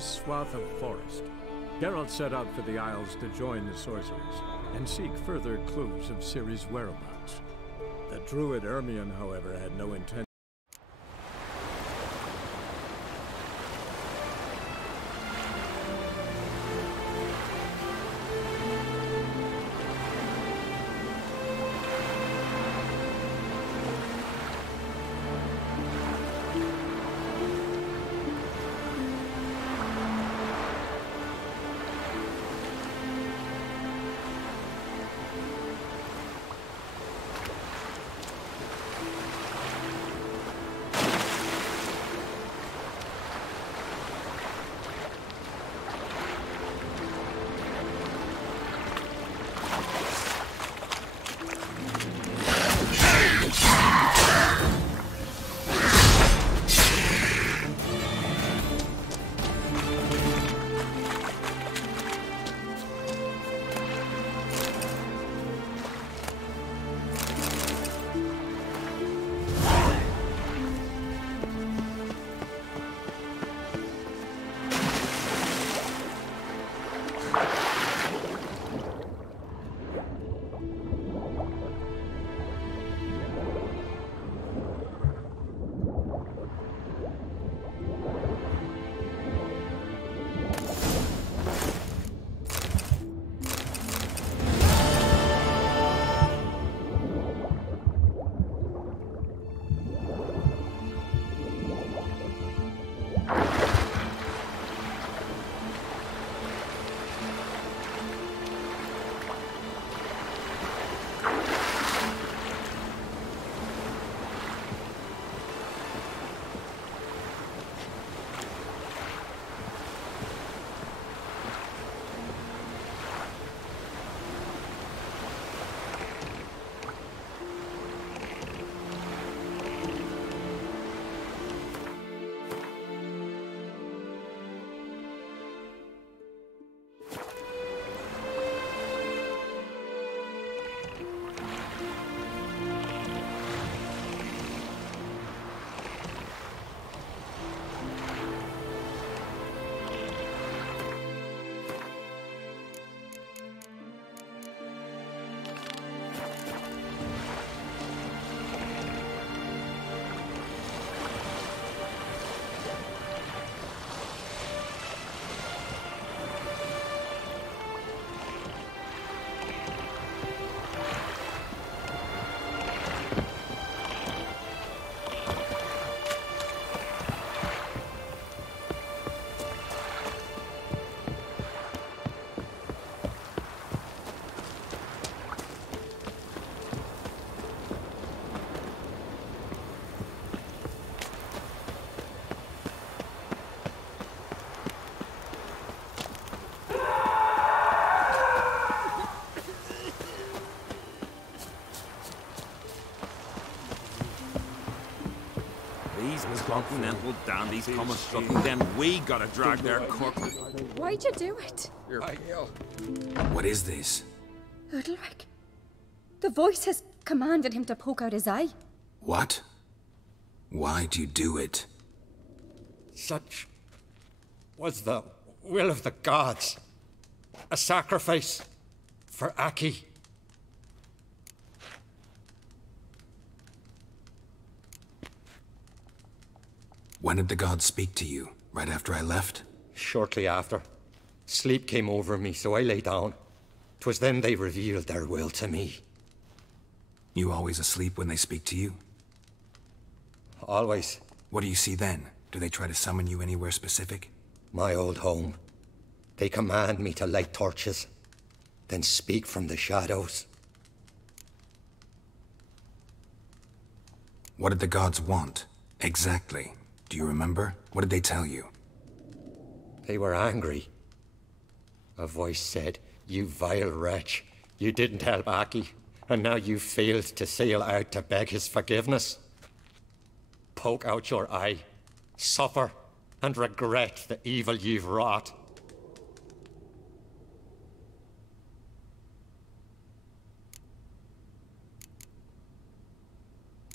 vast swath of forest, Geralt set out for the Isles to join the sorcerers and seek further clues of Ciri's whereabouts. The druid Ermion, however, had no intention. Continental dandies come a-strucking them. We gotta drag their corpses. Why'd you do it? What is this? Udalric. The voice has commanded him to poke out his eye. What? Why'd you do it? Such was the will of the gods. A sacrifice for Aki. When did the gods speak to you? Right after I left? Shortly after. Sleep came over me, so I lay down. 'Twas then they revealed their will to me. You always asleep when they speak to you? Always. What do you see then? Do they try to summon you anywhere specific? My old home. They command me to light torches, then speak from the shadows. What did the gods want? Exactly. Do you remember? What did they tell you? They were angry. A voice said, "You vile wretch, you didn't help Aki, and now you've failed to sail out to beg his forgiveness. Poke out your eye, suffer, and regret the evil you've wrought."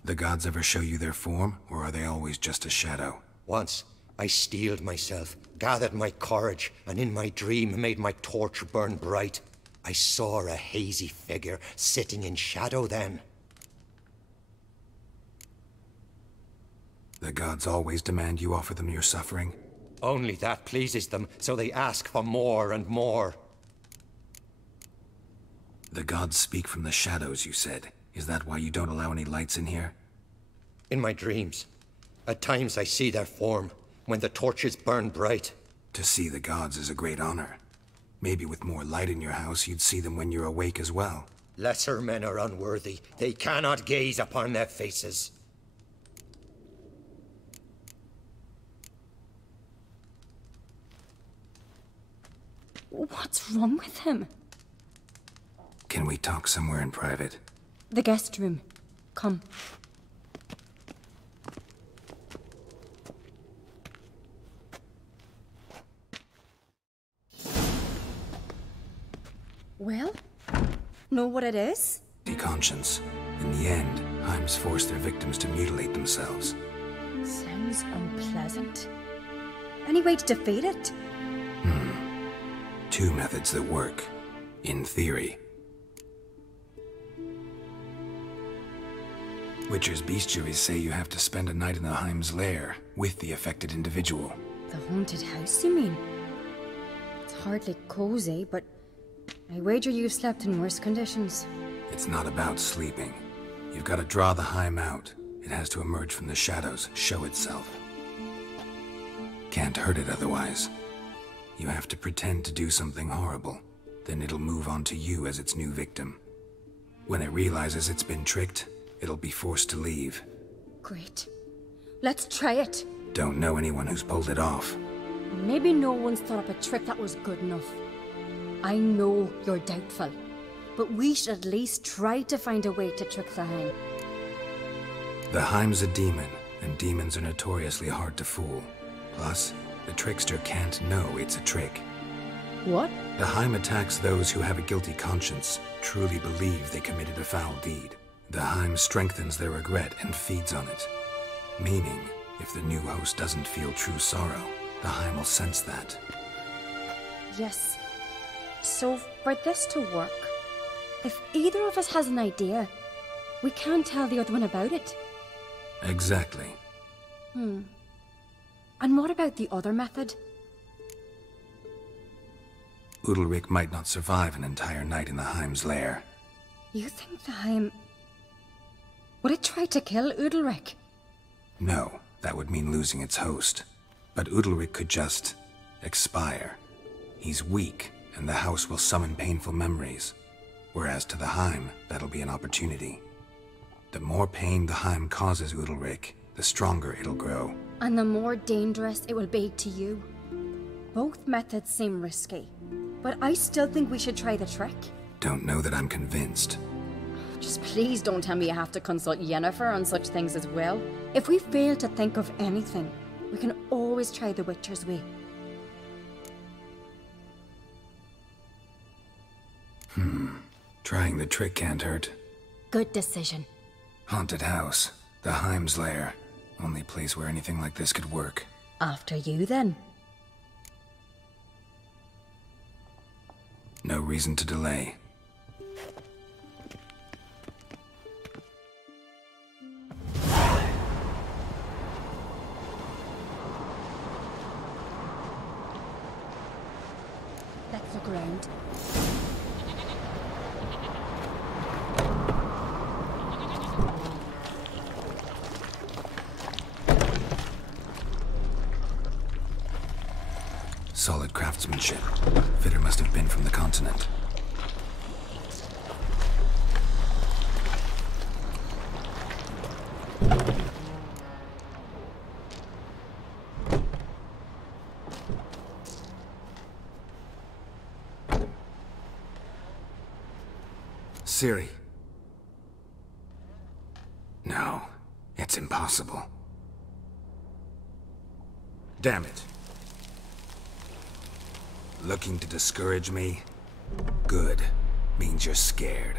The gods ever show you their form, or are they always just a shadow? Once, I steeled myself, gathered my courage, and in my dream made my torch burn bright. I saw a hazy figure sitting in shadow then. The gods always demand you offer them your suffering? Only that pleases them, so they ask for more and more. The gods speak from the shadows, you said. Is that why you don't allow any lights in here? In my dreams. At times I see their form, when the torches burn bright. To see the gods is a great honor. Maybe with more light in your house, you'd see them when you're awake as well. Lesser men are unworthy. They cannot gaze upon their faces. What's wrong with him? Can we talk somewhere in private? The guest room. Come. Well, know what it is? The conscience. In the end, Heims forced their victims to mutilate themselves. Sounds unpleasant. Any way to defeat it? Two methods that work. In theory. Witcher's bestiaries say you have to spend a night in the Heims lair with the affected individual. The haunted house, you mean? It's hardly cozy, but I wager you've slept in worse conditions. It's not about sleeping. You've got to draw the Heim out. It has to emerge from the shadows, show itself. Can't hurt it otherwise. You have to pretend to do something horrible. Then it'll move on to you as its new victim. When it realizes it's been tricked, it'll be forced to leave. Great. Let's try it. Don't know anyone who's pulled it off. Maybe no one's thought up a trick that was good enough. I know you're doubtful, but we should at least try to find a way to trick the Heim. The Heim's a demon, and demons are notoriously hard to fool. Plus, the trickster can't know it's a trick. What? The Heim attacks those who have a guilty conscience, truly believe they committed a foul deed. The Heim strengthens their regret and feeds on it. Meaning, if the new host doesn't feel true sorrow, the Heim will sense that. Yes. So, for this to work, if either of us has an idea, we can't tell the other one about it. Exactly. And what about the other method? Udalryk might not survive an entire night in the Heim's lair. You think the Heim... Would it try to kill Udalryk? No, that would mean losing its host. But Udalryk could just... expire. He's weak, and the house will summon painful memories. Whereas to the Heim, that'll be an opportunity. The more pain the Heim causes Udalryk, the stronger it'll grow. And the more dangerous it will be to you. Both methods seem risky, but I still think we should try the trick. Don't know that I'm convinced. Just please don't tell me you have to consult Yennefer on such things as well. If we fail to think of anything, we can always try the Witcher's way. Trying the trick can't hurt. Good decision. Haunted house. The Heim's lair. Only place where anything like this could work. After you, then. No reason to delay. Let's look around. Solid craftsmanship. Fitter must have been from the continent. Ciri. No, it's impossible. Damn it. Looking to discourage me? Good. Means you're scared.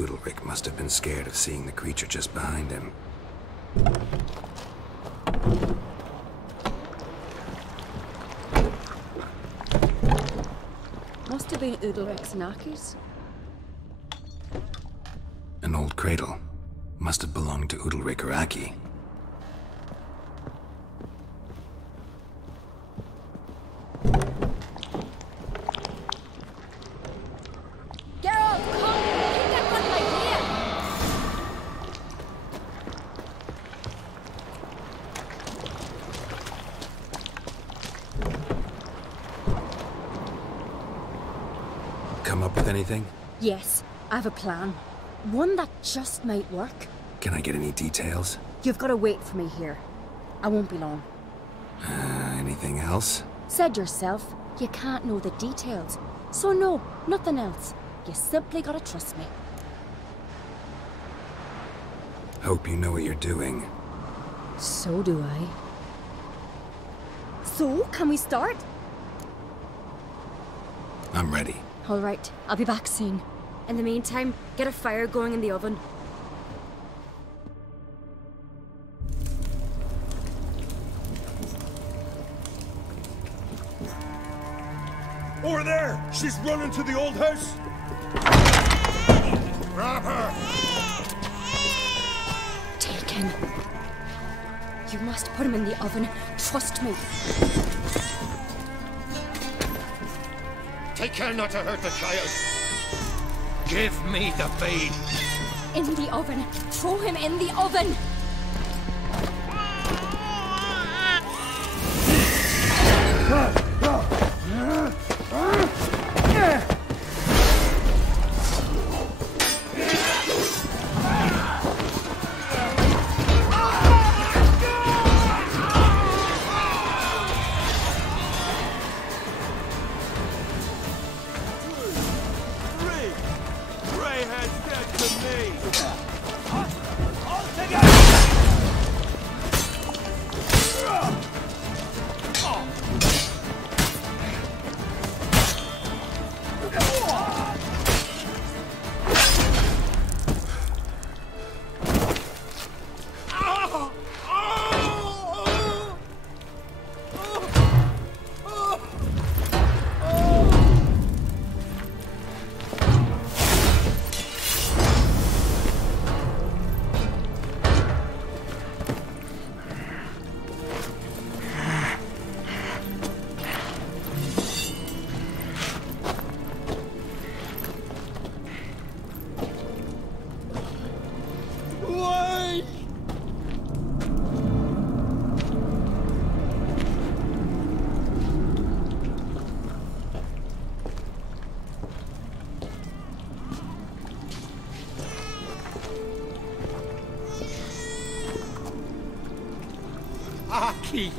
Udalric must have been scared of seeing the creature just behind him. Must have been Udalric's knackers. An old cradle. Must have belonged to Udalric or Aki. Geralt, come! I think I've got an idea! Come up with anything? Yes, I have a plan. One that just might work. Can I get any details? You've got to wait for me here. I won't be long. Anything else? Said yourself, you can't know the details. So no, nothing else. You simply gotta trust me. Hope you know what you're doing. So do I. So, can we start? I'm ready. All right, I'll be back soon. In the meantime, get a fire going in the oven. Over there! She's running to the old house! Grab her! Taken. You must put him in the oven. Trust me. Take care not to hurt the child. Give me the babe. In the oven. Throw him in the oven. Aki!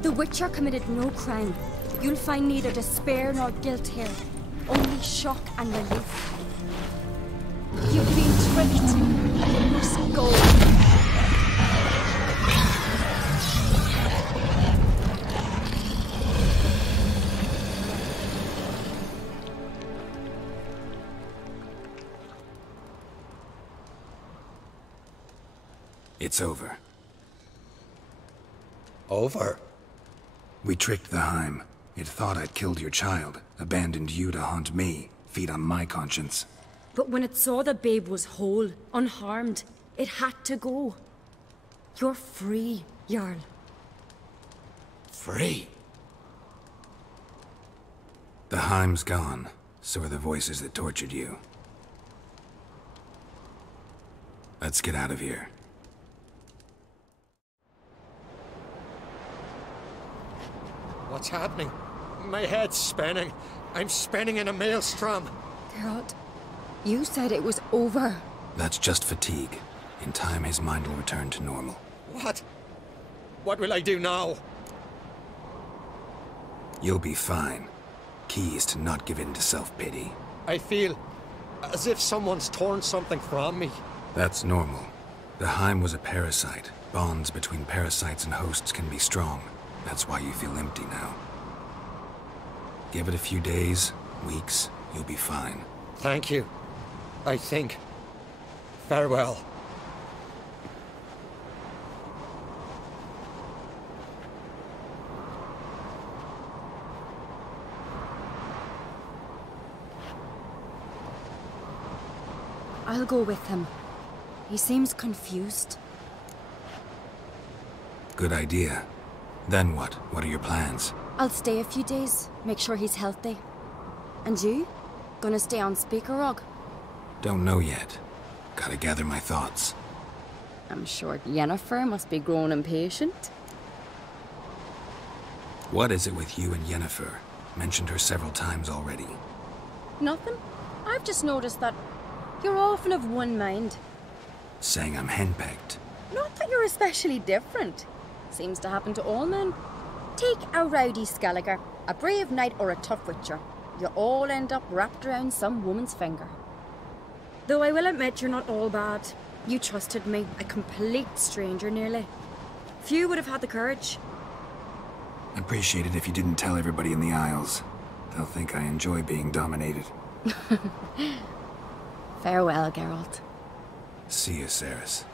The Witcher committed no crime. You'll find neither despair nor guilt here. Only shock and relief. You've been tricked. You must go. It's over. Over? We tricked the Heim. It thought I'd killed your child, abandoned you to haunt me, feed on my conscience. But when it saw the babe was whole, unharmed, it had to go. You're free, Jarl. Free? The Heim's gone, so are the voices that tortured you. Let's get out of here. What's happening? My head's spinning. I'm spinning in a maelstrom. Geralt, you said it was over. That's just fatigue. In time, his mind will return to normal. What? What will I do now? You'll be fine. Key is to not give in to self-pity. I feel as if someone's torn something from me. That's normal. The Heim was a parasite. Bonds between parasites and hosts can be strong. That's why you feel empty now. Give it a few days, weeks, you'll be fine. Thank you. I think. Farewell. I'll go with him. He seems confused. Good idea. Then what? What are your plans? I'll stay a few days, make sure he's healthy. And you? Gonna stay on Speaker Rog? Don't know yet. Gotta gather my thoughts. I'm sure Yennefer must be growing impatient. What is it with you and Yennefer? Mentioned her several times already. Nothing. I've just noticed that you're often of one mind. Saying I'm henpecked. Not that you're especially different. Seems to happen to all men. Take a rowdy Skelliger, a brave knight or a tough witcher. You all end up wrapped around some woman's finger. Though I will admit you're not all bad. You trusted me, a complete stranger nearly. Few would have had the courage. I'd appreciate it if you didn't tell everybody in the Isles. They'll think I enjoy being dominated. Farewell, Geralt. See you, Ceres.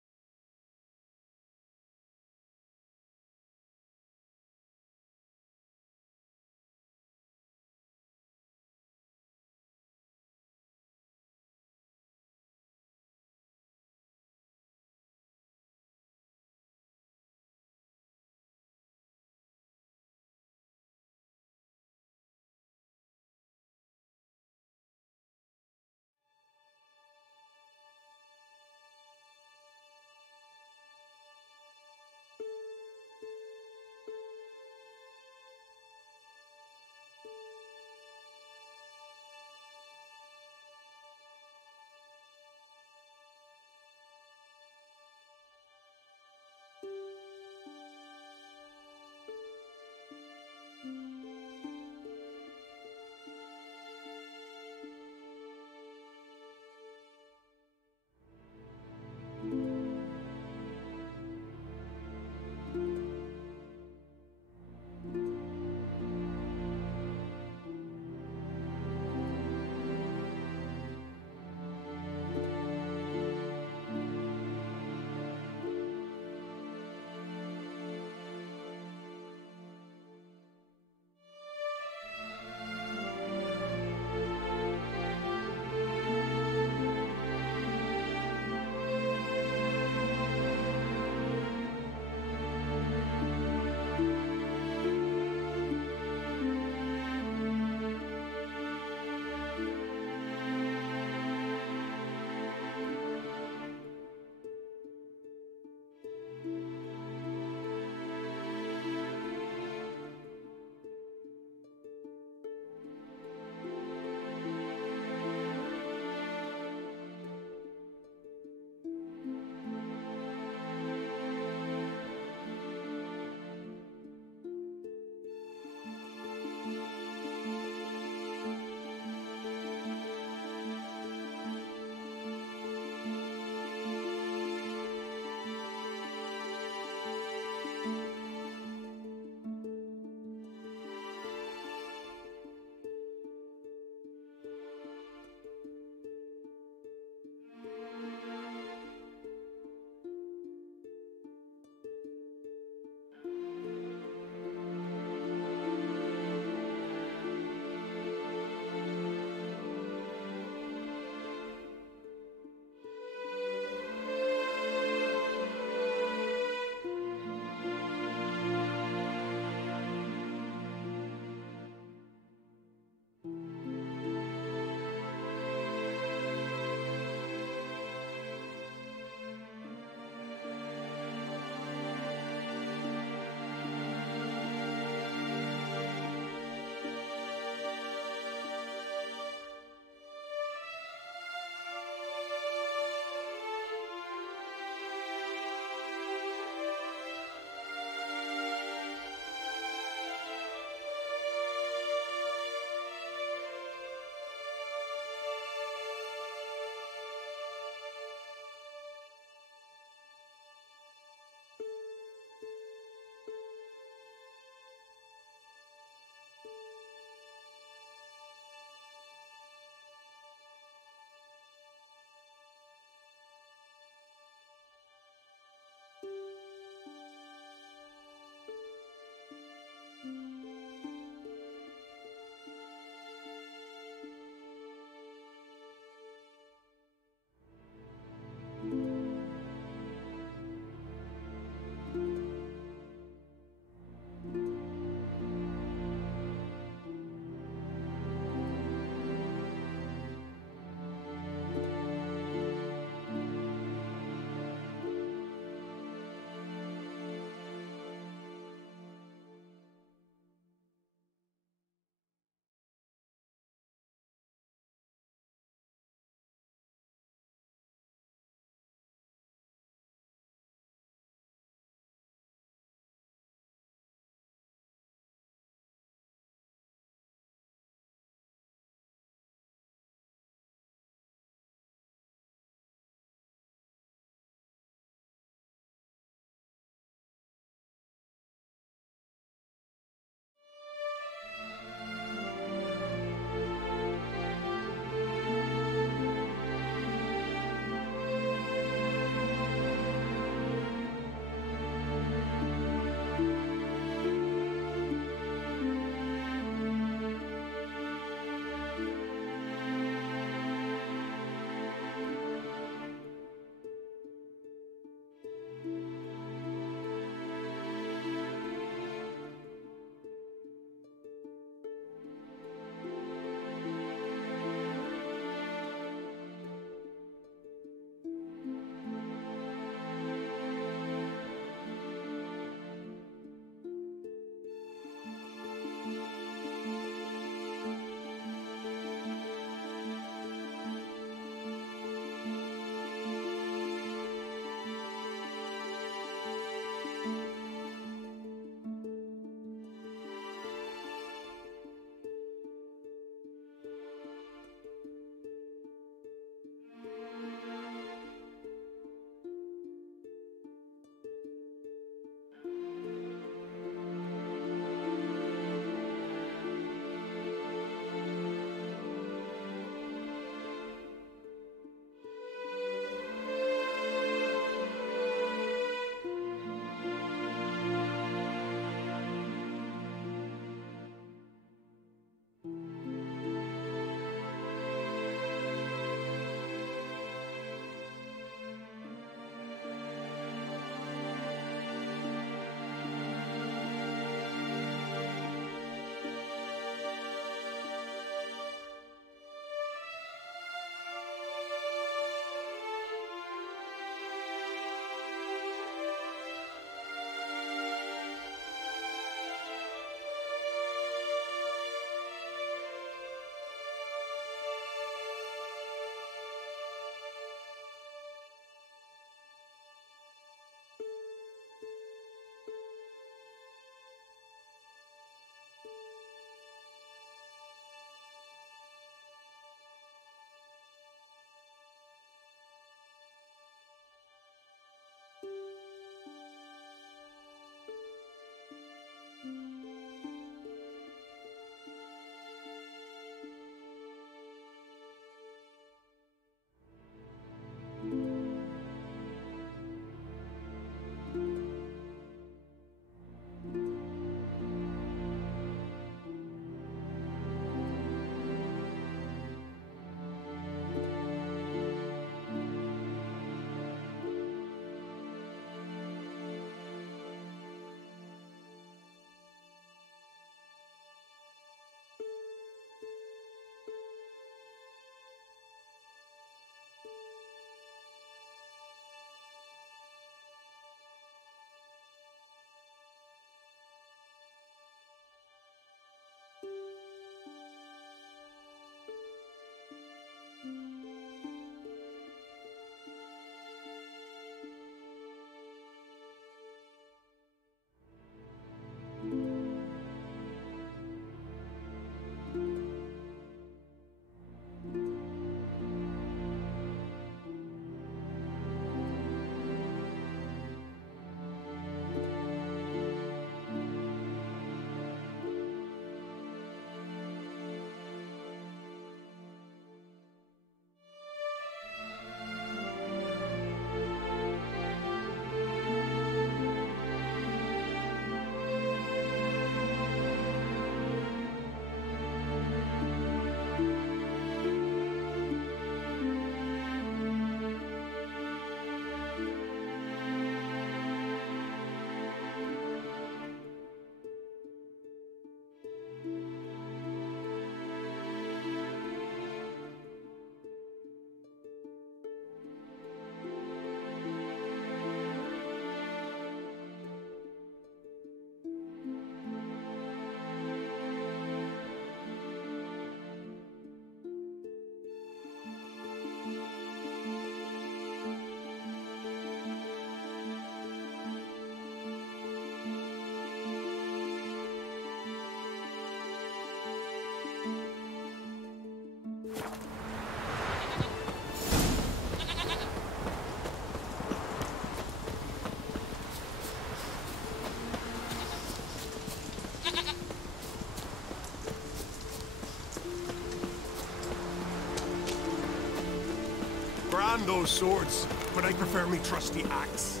brand those swords, but I prefer me trusty axe.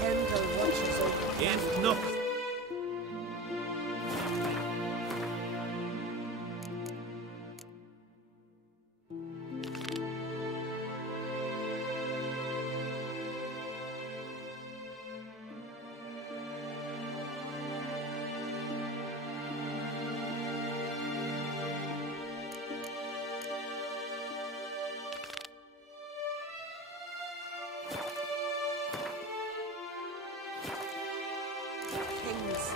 Pendle watches over. Ain't nothing. Kings.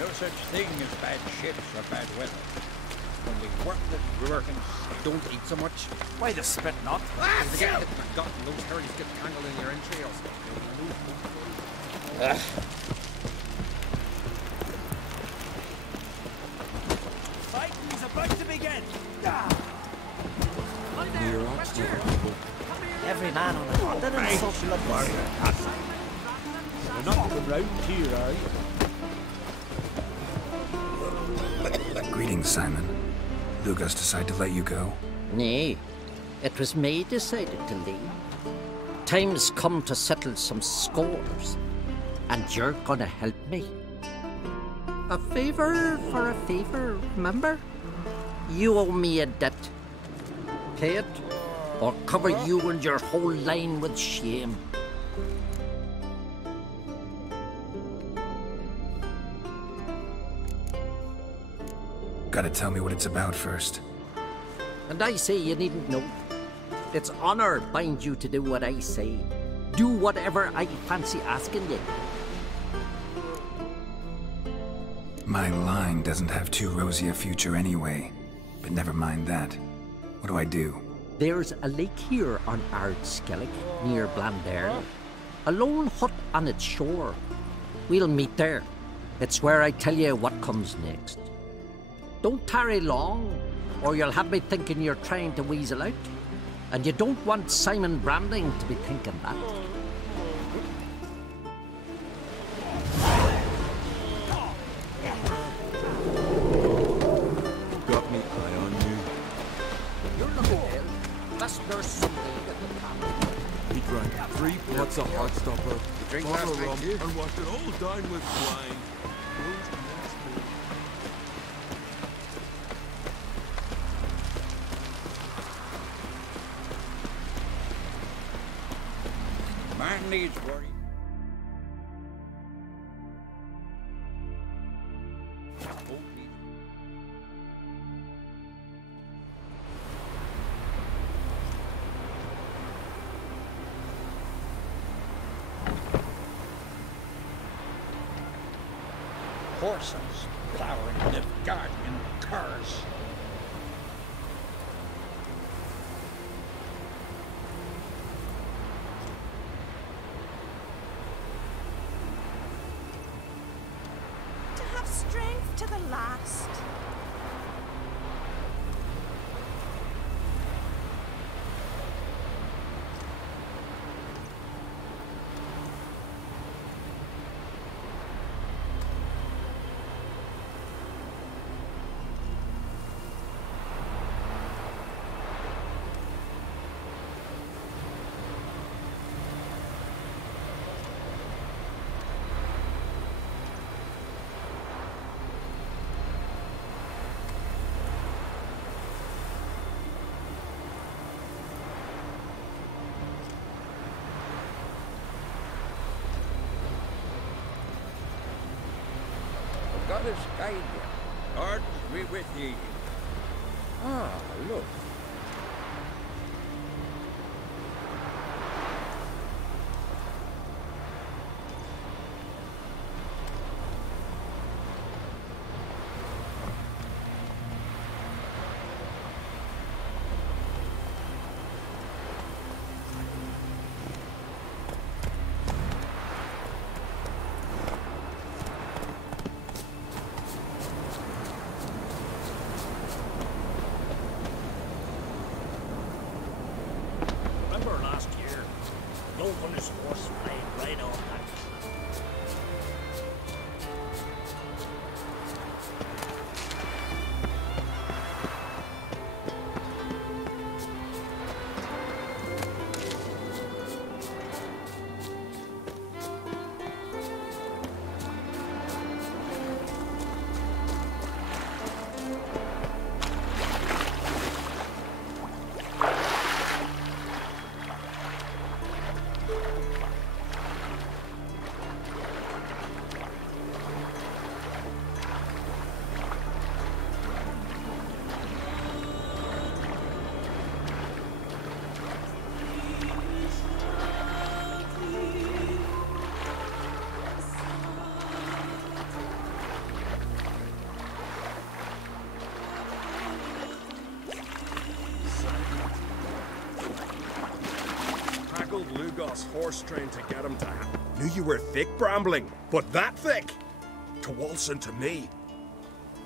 No such thing as bad ships or bad weather. When we work the workings, don't eat so much. Why the spit not? They get hit in the gut and those hurries get tangled in your entrails. Fighting's about to begin! Every man on the continent is social up warrior. They're not from round here, are you? Greetings, Simon. Lugas decided to let you go? Nay, it was me decided to leave. Time's come to settle some scores, and you're gonna help me. A favour for a favour, remember? You owe me a debt. Pay it, or cover you and your whole line with shame. Gotta tell me what it's about first. And I say you needn't know. It's honour binds you to do what I say. Do whatever I fancy asking you. My line doesn't have too rosy a future anyway. But never mind that. What do I do? There's a lake here on Ardskellig, near Blandair. A lone hut on its shore. We'll meet there. It's where I tell you what comes next. Don't tarry long, or you'll have me thinking you're trying to weasel out. And you don't want Simon Branding to be thinking that. Got me eye on you. You're looking ill. Best nurse somebody at the camp. He drank 3 pots of Heartstopper, drink bottle last of night, rum, too? and washed it all down with wine. Man needs worry. Horses plowing the garden in cars. To have strength to the last. God is guide you. Lord be with ye. Ah, look. know when his horse flying right on that. Lugos horse train to get him to Knew you were thick, Brambling, but that thick? To waltz into me.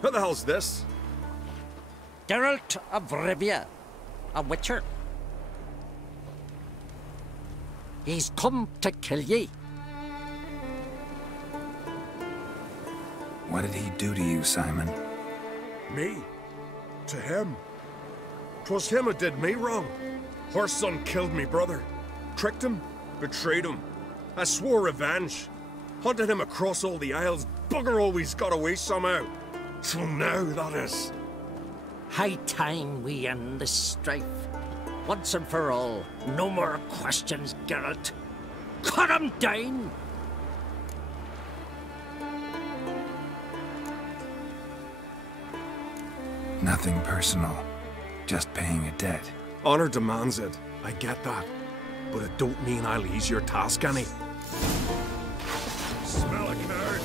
Who the hell's this? Geralt of Rivia, a witcher. He's come to kill ye. What did he do to you, Simon? Me? To him? 'Twas him who did me wrong. Horse son killed me brother. Tricked him, betrayed him. I swore revenge. Hunted him across all the Isles. Bugger always got away somehow. Till now, that is. High time we end this strife. Once and for all. No more questions, Geralt. Cut him down! Nothing personal. Just paying a debt. Honor demands it. I get that. But it don't mean I'll ease your task any. Smell a card.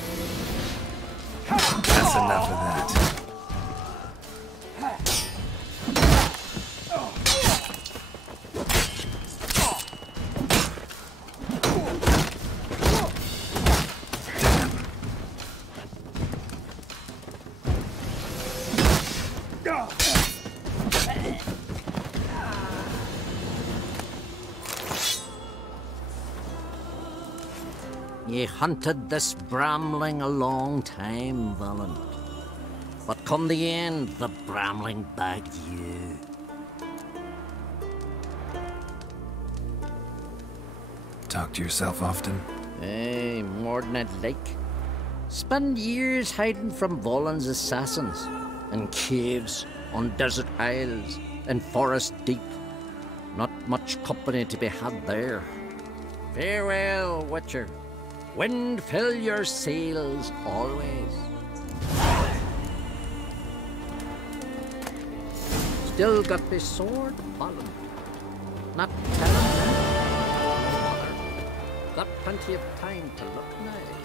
That's enough of that. Ye hunted this Bramling a long time, Valant. But come the end, the Bramling bagged you. Talk to yourself often? Eh, more than I'd like. Spend years hiding from Volan's assassins. In caves, on desert isles, in forest deep. Not much company to be had there. Farewell, Witcher. Wind fill your sails always. Still got the sword, Holland. Not telling them. Mother. Got plenty of time to look now.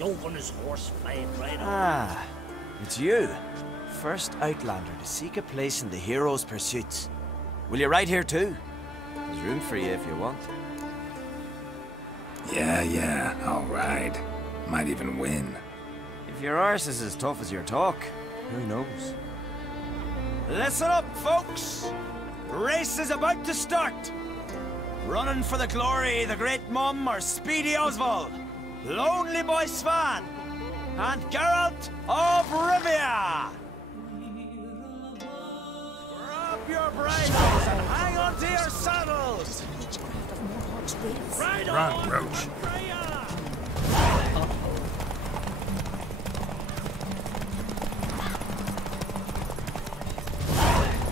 Yoke on his horse, flying right on. Ah, it's you. First outlander to seek a place in the hero's pursuits. Will you ride here too? There's room for you if you want. Yeah, I'll ride. Might even win. If your arse is as tough as your talk, who knows? Listen up, folks! Race is about to start! Running for the glory, the great Mum or Speedy Oswald, Lonely Boy Svan, and Geralt of Rivia! Grab your bridles and hang on to your saddles! Ride on, Roach.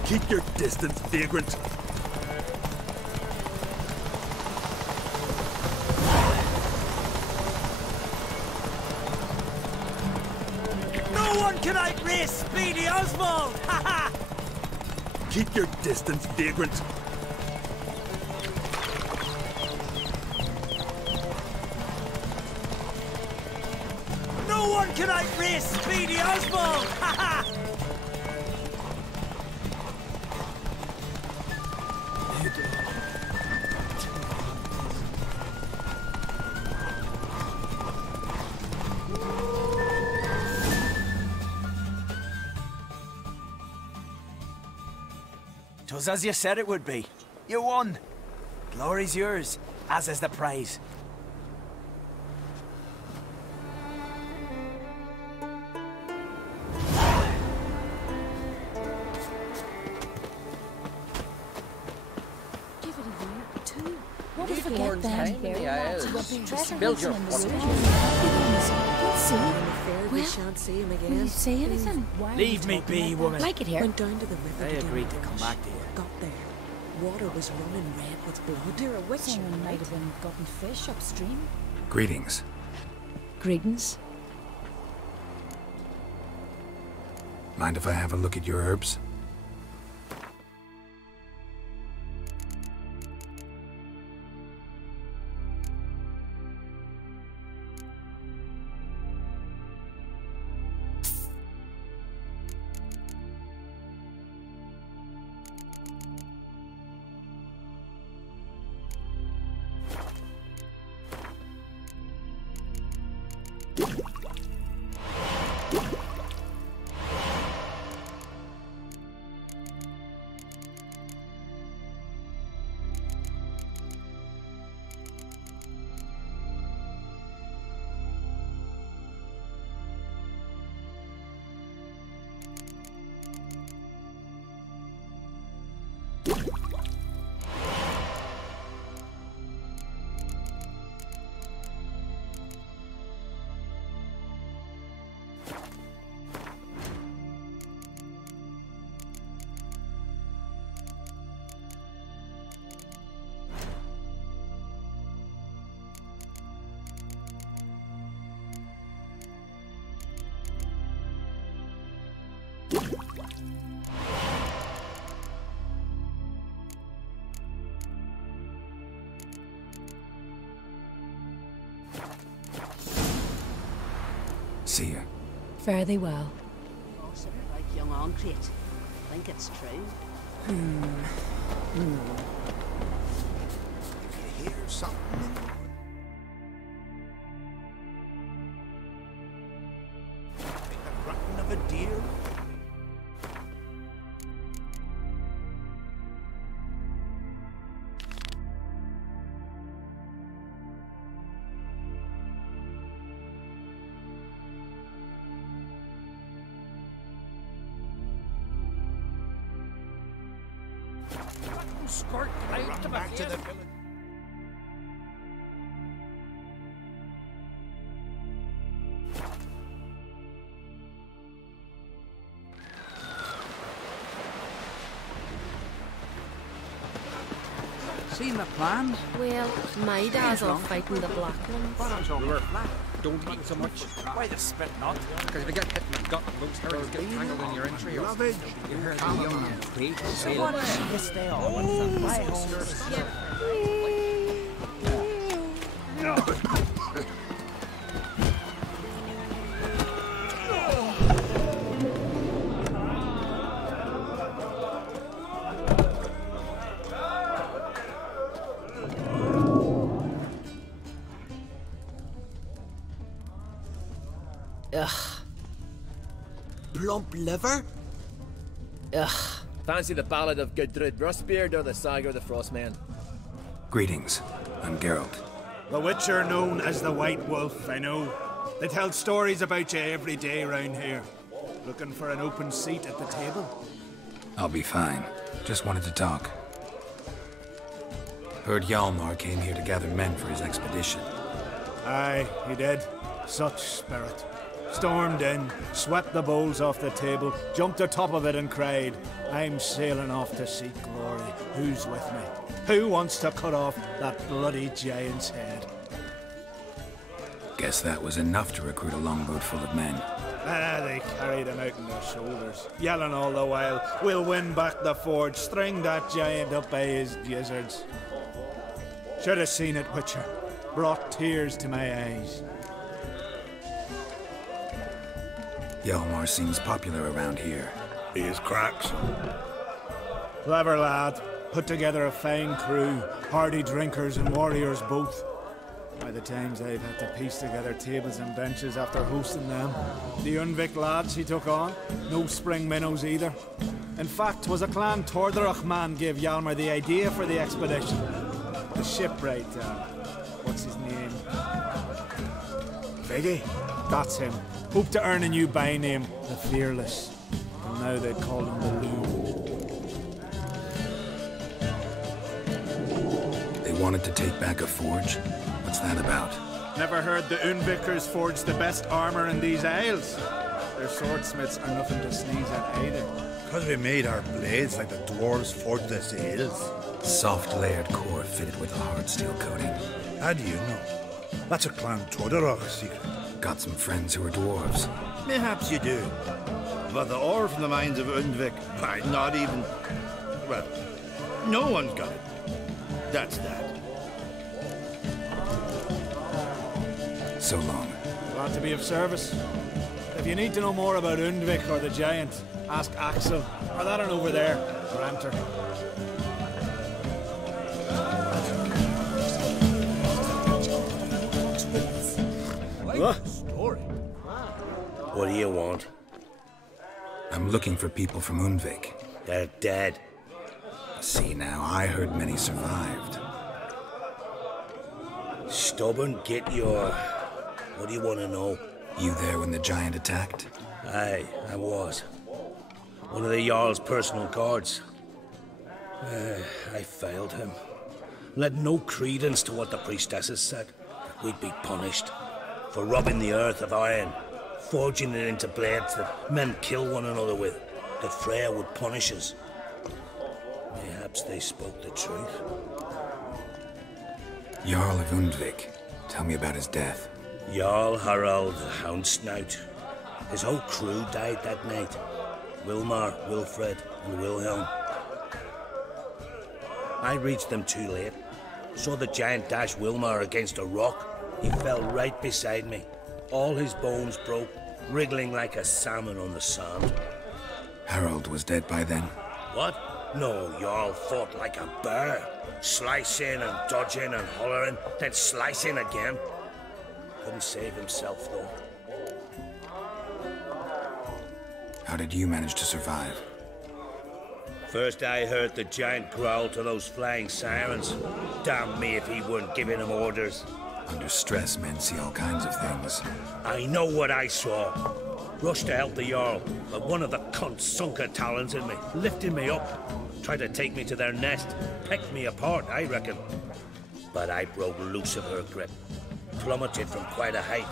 Keep your distance, vagrant. No one can outrace Speedy Oswald! Ha ha! Keep your distance, vagrant. No one can outrace Speedy Oswald! Ha ha! Twas as you said it would be. You won. Glory's yours, as is the prize. Give it a year or two. What Leave if we more get them? time in the aisles. Treasure Build your hunting in the fortune. We'll see. We Well, shan't see him will again. you say anything? Leave me be, woman. Like it here. Went down to the river I to do agreed to a come wash. back to you. Got there. Water was running red with blood. You're a witch. Someone might have been gotten fish upstream. Greetings. Greetings. Mind if I have a look at your herbs? See ya. Fare thee well. Oh, sort of like young Ancrete. Think it's true. You hear something? Like the grunting of a deer? Skirt right to Back to the village. See my plan? Well, my dad's off fighting the black ones. Remember, don't eat so much. Why the spit not? Because if you get hit in the gut, those hairs get tangled in your entry. You hear the young and sweet. So what if you stay on? My home. Ugh. Plump liver? Ugh. Fancy the Ballad of Gudrid Rustbeard or the Saga of the Frostman? Greetings. I'm Geralt. The Witcher known as the White Wolf, I know. They tell stories about you every day round here. Looking for an open seat at the table? I'll be fine. Just wanted to talk. Heard Hjalmar came here to gather men for his expedition. Aye, he did. Such spirit. Stormed in, swept the bowls off the table, jumped atop of it and cried, "I'm sailing off to seek glory. Who's with me? Who wants to cut off that bloody giant's head?" Guess that was enough to recruit a longboat full of men. They carried him out on their shoulders, yelling all the while, "We'll win back the forge, string that giant up by his gizzards." Should have seen it, Witcher. Brought tears to my eyes. Hjalmar seems popular around here. He is cracks. Clever lad. Put together a fine crew. Hardy drinkers and warriors both. By the times I've had to piece together tables and benches after hosting them. The Unvik lads he took on. No spring minnows either. In fact, 'twas a Clan Tordarach man gave Hjalmar the idea for the expedition. The shipwright, what's his name? Viggy? That's him. Hoped to earn a new by-name, the Fearless. And now they call him the Loon. They wanted to take back a forge? What's that about? Never heard the Unvikers forged the best armor in these isles. Their swordsmiths are nothing to sneeze at either. Because we made our blades like the dwarves forged their sails. Soft layered core fitted with a hard steel coating. How do you know? That's a Clan Tordarach secret. Got some friends who are dwarves. Mayhaps you do. But the ore from the mines of Undvik, why, not even... Well, no one's got it. That's that. So long. Glad to be of service. If you need to know more about Undvik or the Giant, ask Axel, or that one over there, Granter. What do you want? I'm looking for people from Undvik. They're dead. See now, I heard many survived. Stubborn, get your... What do you want to know? You there when the giant attacked? Aye, I was. One of the Jarl's personal guards. I failed him. Led no credence to what the priestesses said. That we'd be punished. For robbing the earth of iron. Forging it into blades that men kill one another with. That Freya would punish us. Perhaps they spoke the truth. Jarl of Undvik. Tell me about his death. Jarl Harald the Hound Snout. His whole crew died that night. Wilmar, Wilfred, and Wilhelm. I reached them too late. Saw the giant dash Wilmar against a rock. He fell right beside me. All his bones broke, wriggling like a salmon on the sand. Harold was dead by then? What? No, Jarl fought like a bear. Slicing and dodging and hollering, then slicing again. Couldn't save himself, though. How did you manage to survive? First I heard the giant growl to those flying sirens. Damn me if he weren't giving him orders. Under stress, men see all kinds of things. I know what I saw. Rushed to help the Jarl, but one of the cunts sunk her talons in me, lifting me up. Tried to take me to their nest, pecked me apart, I reckon. But I broke loose of her grip. Plummeted from quite a height.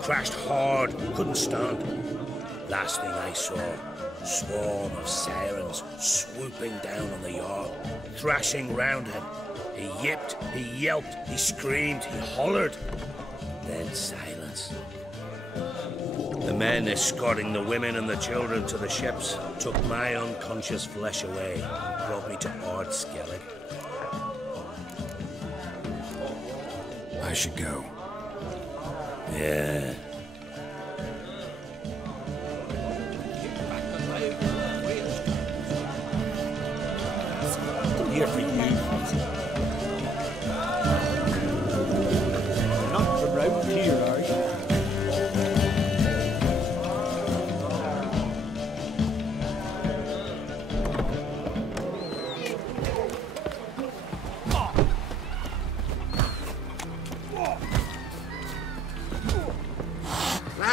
Crashed hard, couldn't stand. Last thing I saw, swarm of sirens swooping down on the Jarl, thrashing round him. He yipped, he yelped, he screamed, he hollered. Then silence. The men escorting the women and the children to the ships took my unconscious flesh away and brought me to Ard Skellig. I should go. Yeah. I'm here for you. Not from round here, are you?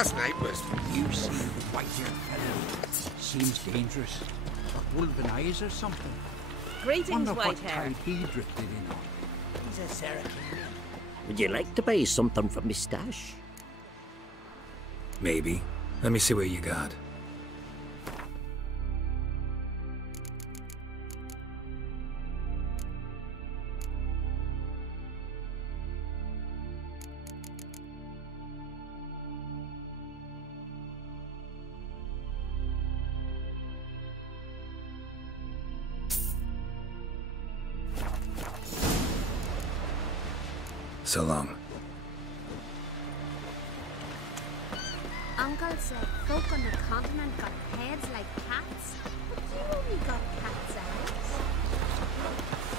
Last night was... You see the white-haired fellow. Seems dangerous. Got wolven eyes or something. Greetings, Wonder white what hair. tide he drifted in on. He's a Saracen. Would you like to buy something from me stash? Maybe. Let me see what you got. So long. Uncle said folk on the continent got heads like cats, but you only got cat's eyes.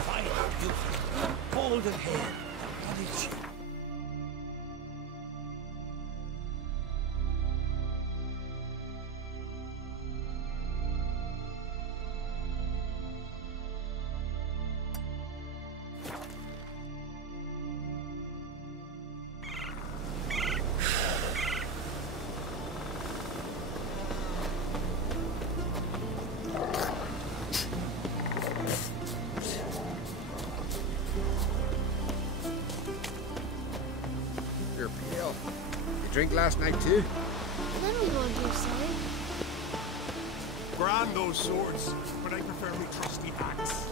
Fine, beautiful. Golden hair. What is she? You're pale. You drink last night too? Then we won't do so. Grand those swords, but I prefer my trusty axe.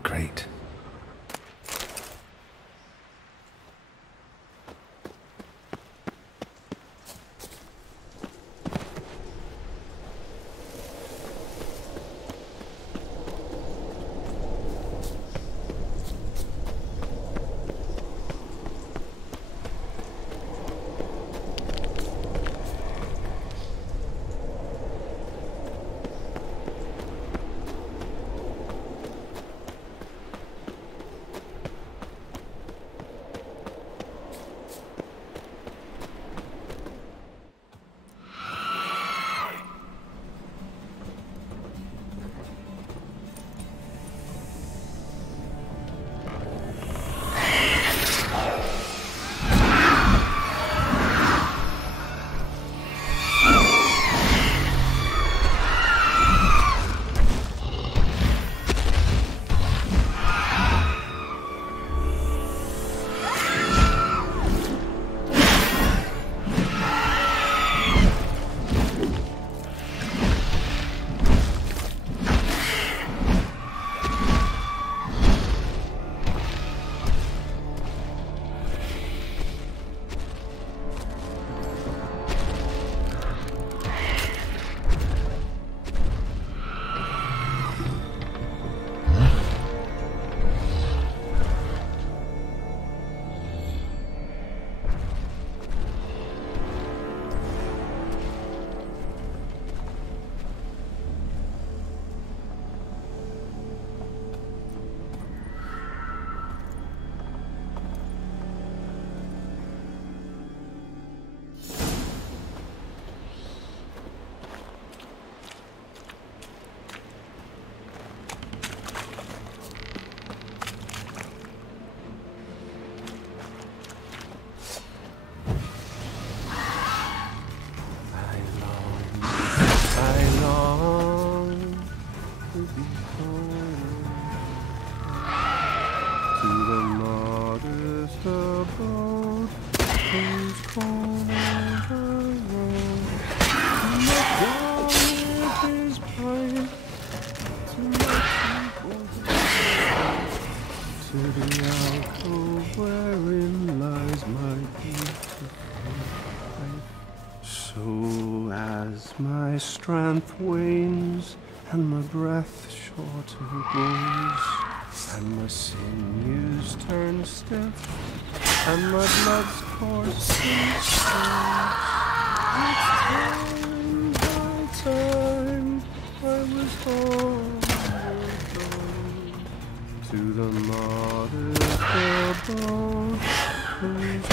on Crate. Strength wanes, and my breath shorter grows, and my sinews turn stiff, and my blood's course and slow. Time by time, I was homeward to the modest abode, whose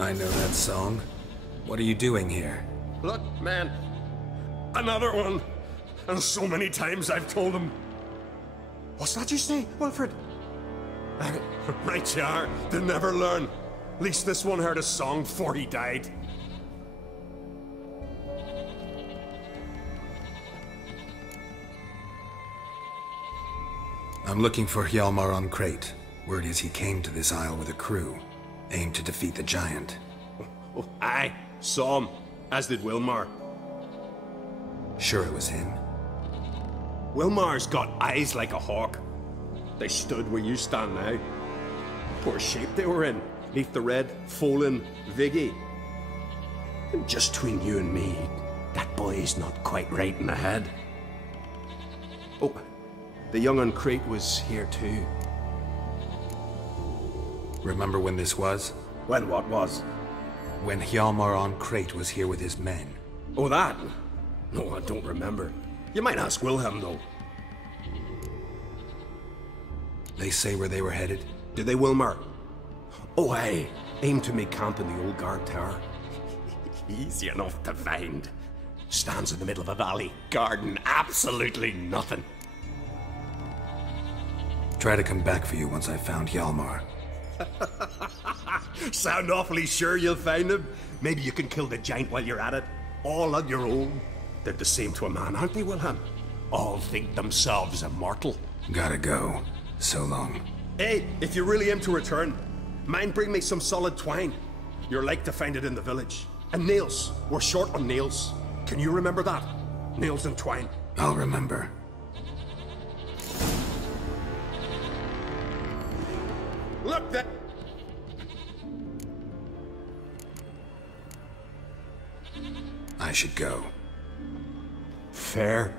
I know that song. What are you doing here? Look, man. Another one. And so many times I've told him. What's that you say, Wilfred? Right you are. They'll never learn. At least this one heard a song before he died. I'm looking for Hjalmar on Crate. Word is he came to this isle with a crew, aimed to defeat the giant. Oh, aye, saw him, as did Wilmar. Sure it was him? Wilmar's got eyes like a hawk. They stood where you stand now. Poor shape they were in, neath the red, Folin, Viggy. And just between you and me, that boy's not quite right in the head. Oh, the young on Crate was here too. Remember when this was? When what was? When Hjalmar on Crate was here with his men. Oh, that? No, I don't remember. You might ask Wilhelm, though. They say where they were headed? Did they, Wilmar? Oh, aye. Aim to make camp in the old guard tower. Easy enough to find. Stands in the middle of a valley, guarding absolutely nothing. Try to come back for you once I've found Hjalmar. Sound awfully sure you'll find him? Maybe you can kill the giant while you're at it. All on your own. They're the same to a man, aren't they, Wilhelm? All think themselves immortal. Gotta go. So long. Hey, if you really aim to return, mind bring me some solid twine. You're like to find it in the village. And nails. We're short on nails. Can you remember that? Nails and twine. I'll remember. Look, that... I should go. Fair.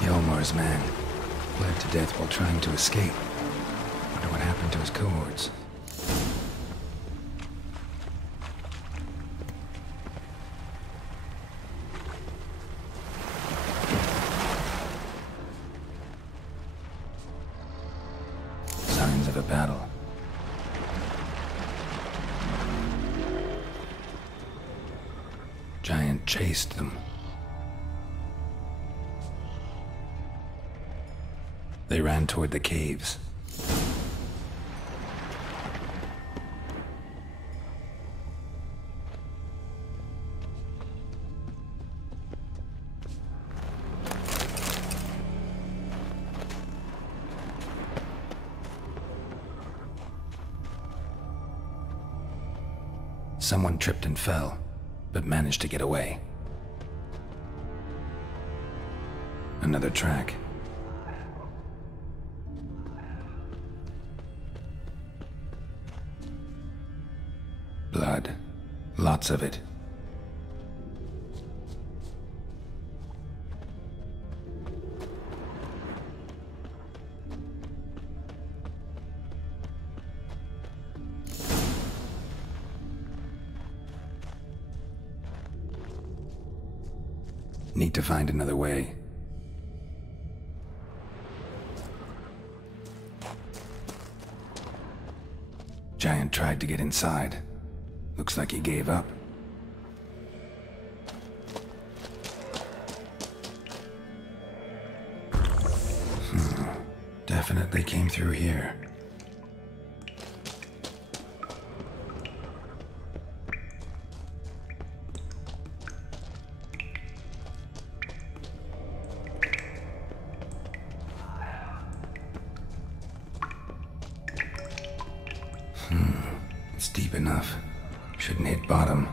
Hjalmar's man bled to death while trying to escape. Wonder what happened to his cohorts. Signs of a battle. Giant chased them. They ran toward the caves. Someone tripped and fell, but managed to get away. Another track. Blood. Lots of it. Need to find another way. Giant tried to get inside. Looks like he gave up. Definitely came through here. It's deep enough. Shouldn't hit bottom.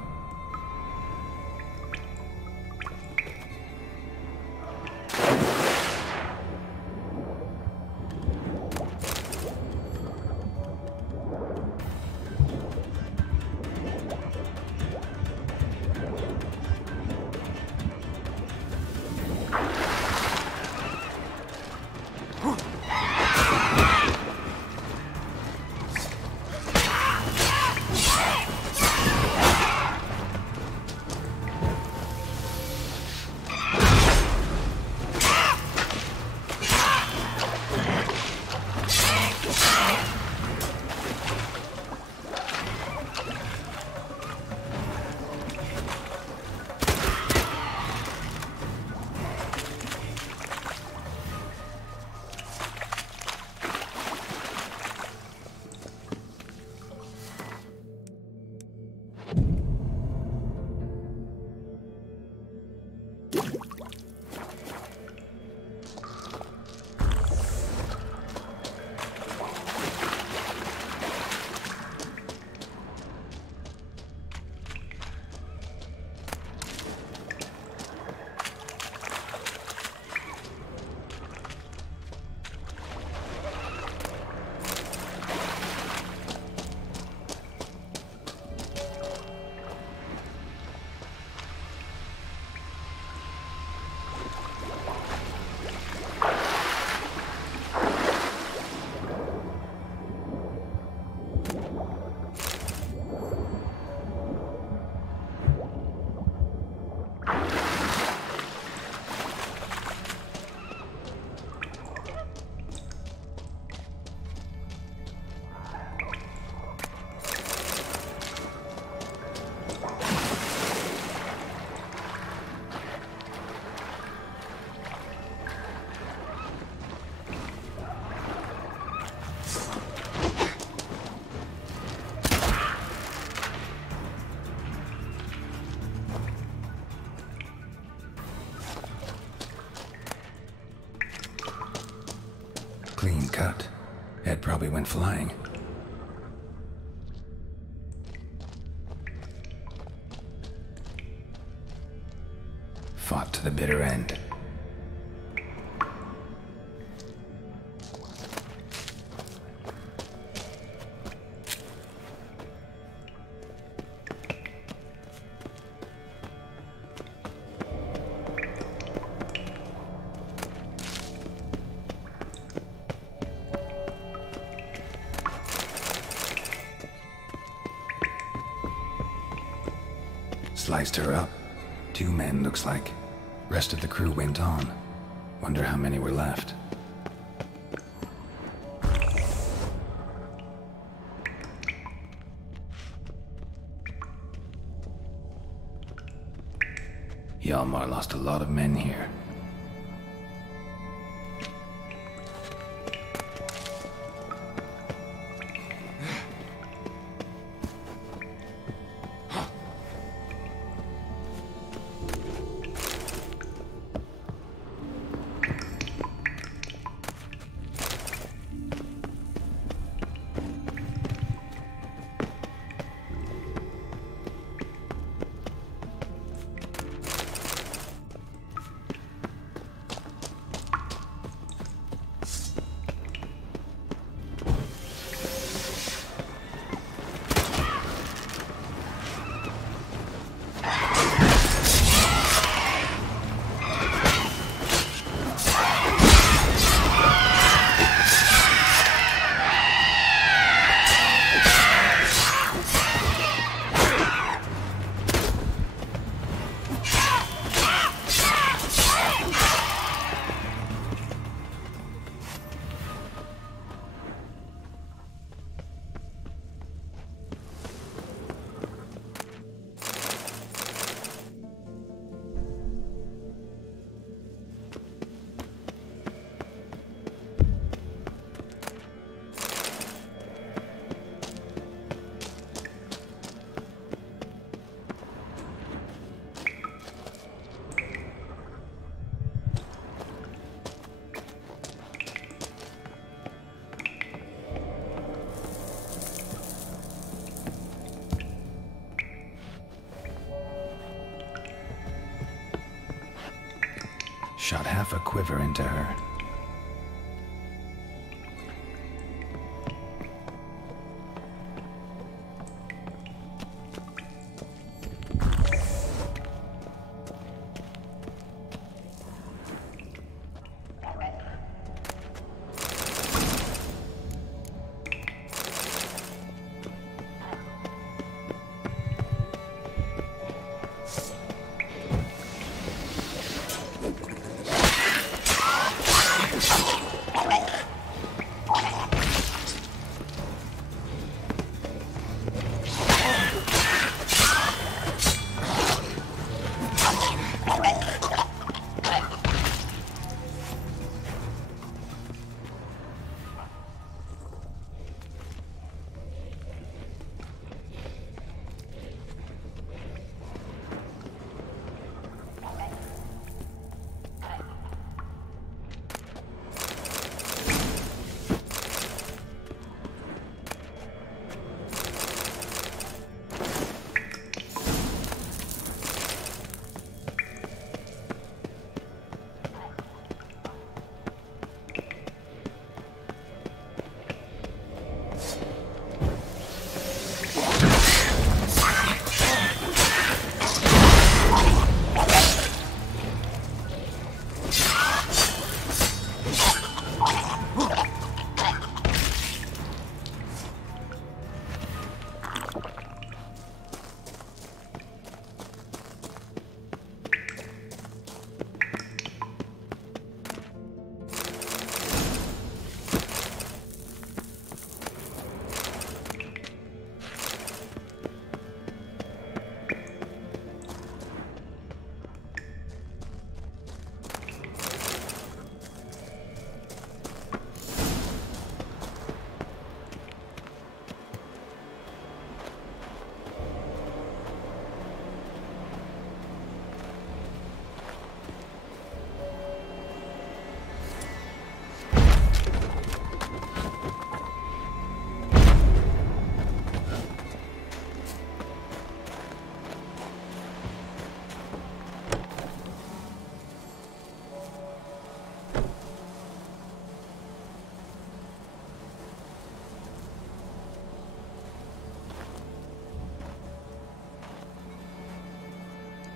cut. Ed probably went flying. Fought to the bitter end. Sliced her up. 2 men, looks like. Rest of the crew went on. Wonder how many were left. Hjalmar lost a lot of men here. Shot half a quiver into her.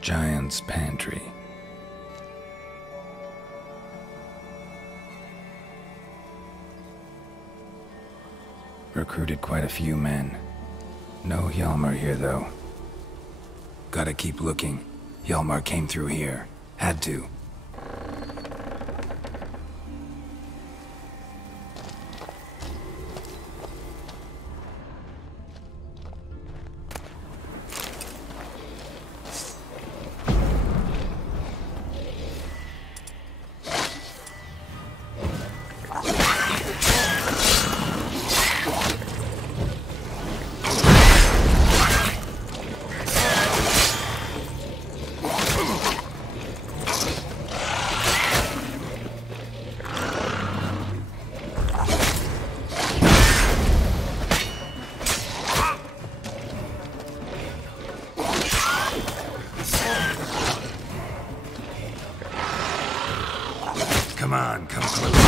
Giant's pantry. Recruited quite a few men. No Hjalmar here, though. Gotta keep looking. Hjalmar came through here. Had to. Come on, come closer.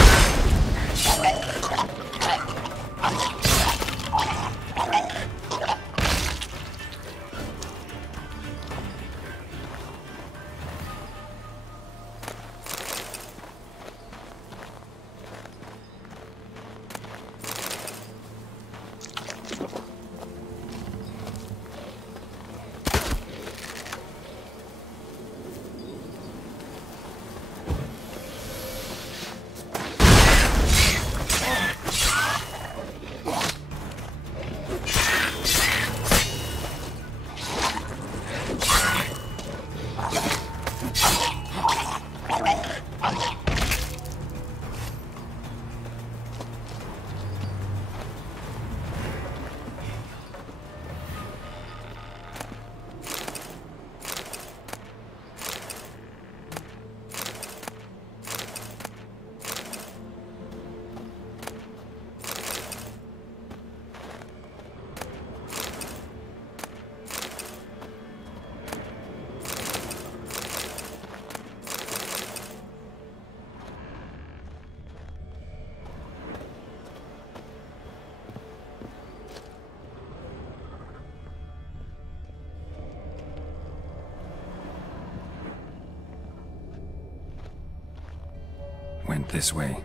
Went this way.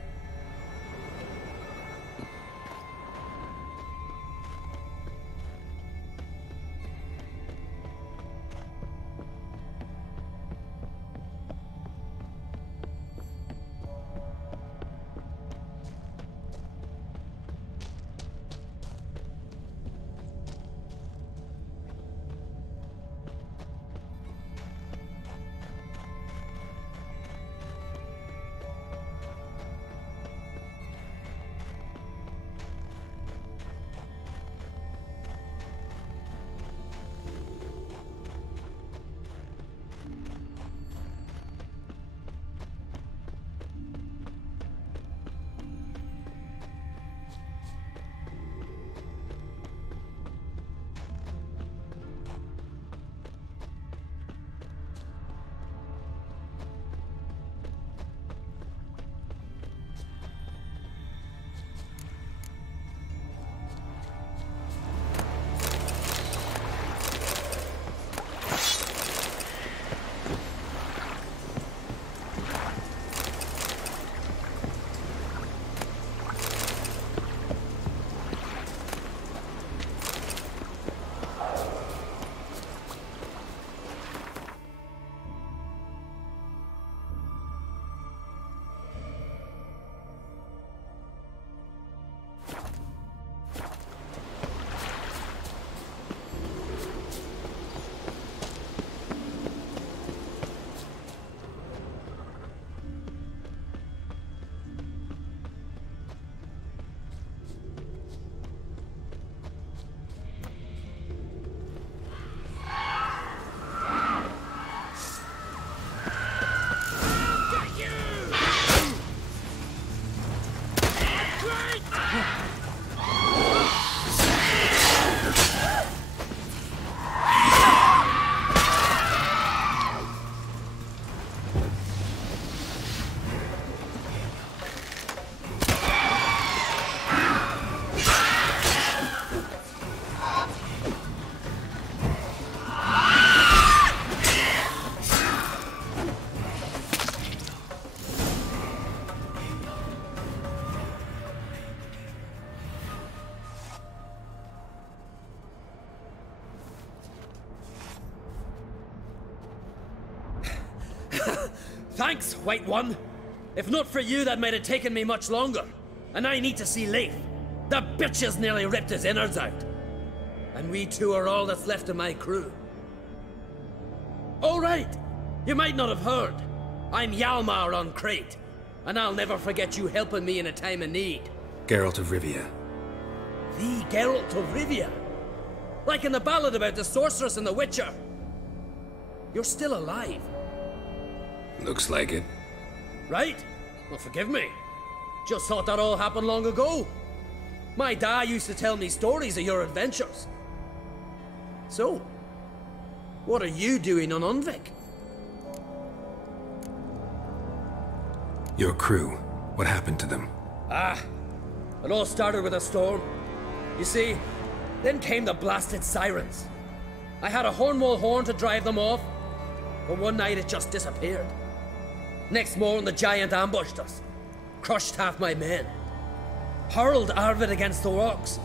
Thanks, White One. If not for you, that might have taken me much longer. And I need to see Leif. The bitch has nearly ripped his innards out. And we two are all that's left of my crew. All right. You might not have heard. I'm Hjalmar on Crete. And I'll never forget you helping me in a time of need. Geralt of Rivia. The Geralt of Rivia? Like in the ballad about the sorceress and the witcher. You're still alive. Looks like it. Right? Well, forgive me. Just thought that all happened long ago. My dad used to tell me stories of your adventures. So, what are you doing on Unvik? Your crew. What happened to them? It all started with a storm. You see, then came the blasted sirens. I had a Hornwall horn to drive them off, but one night it just disappeared. Next morning the giant ambushed us, crushed half my men, hurled Arvid against the rocks,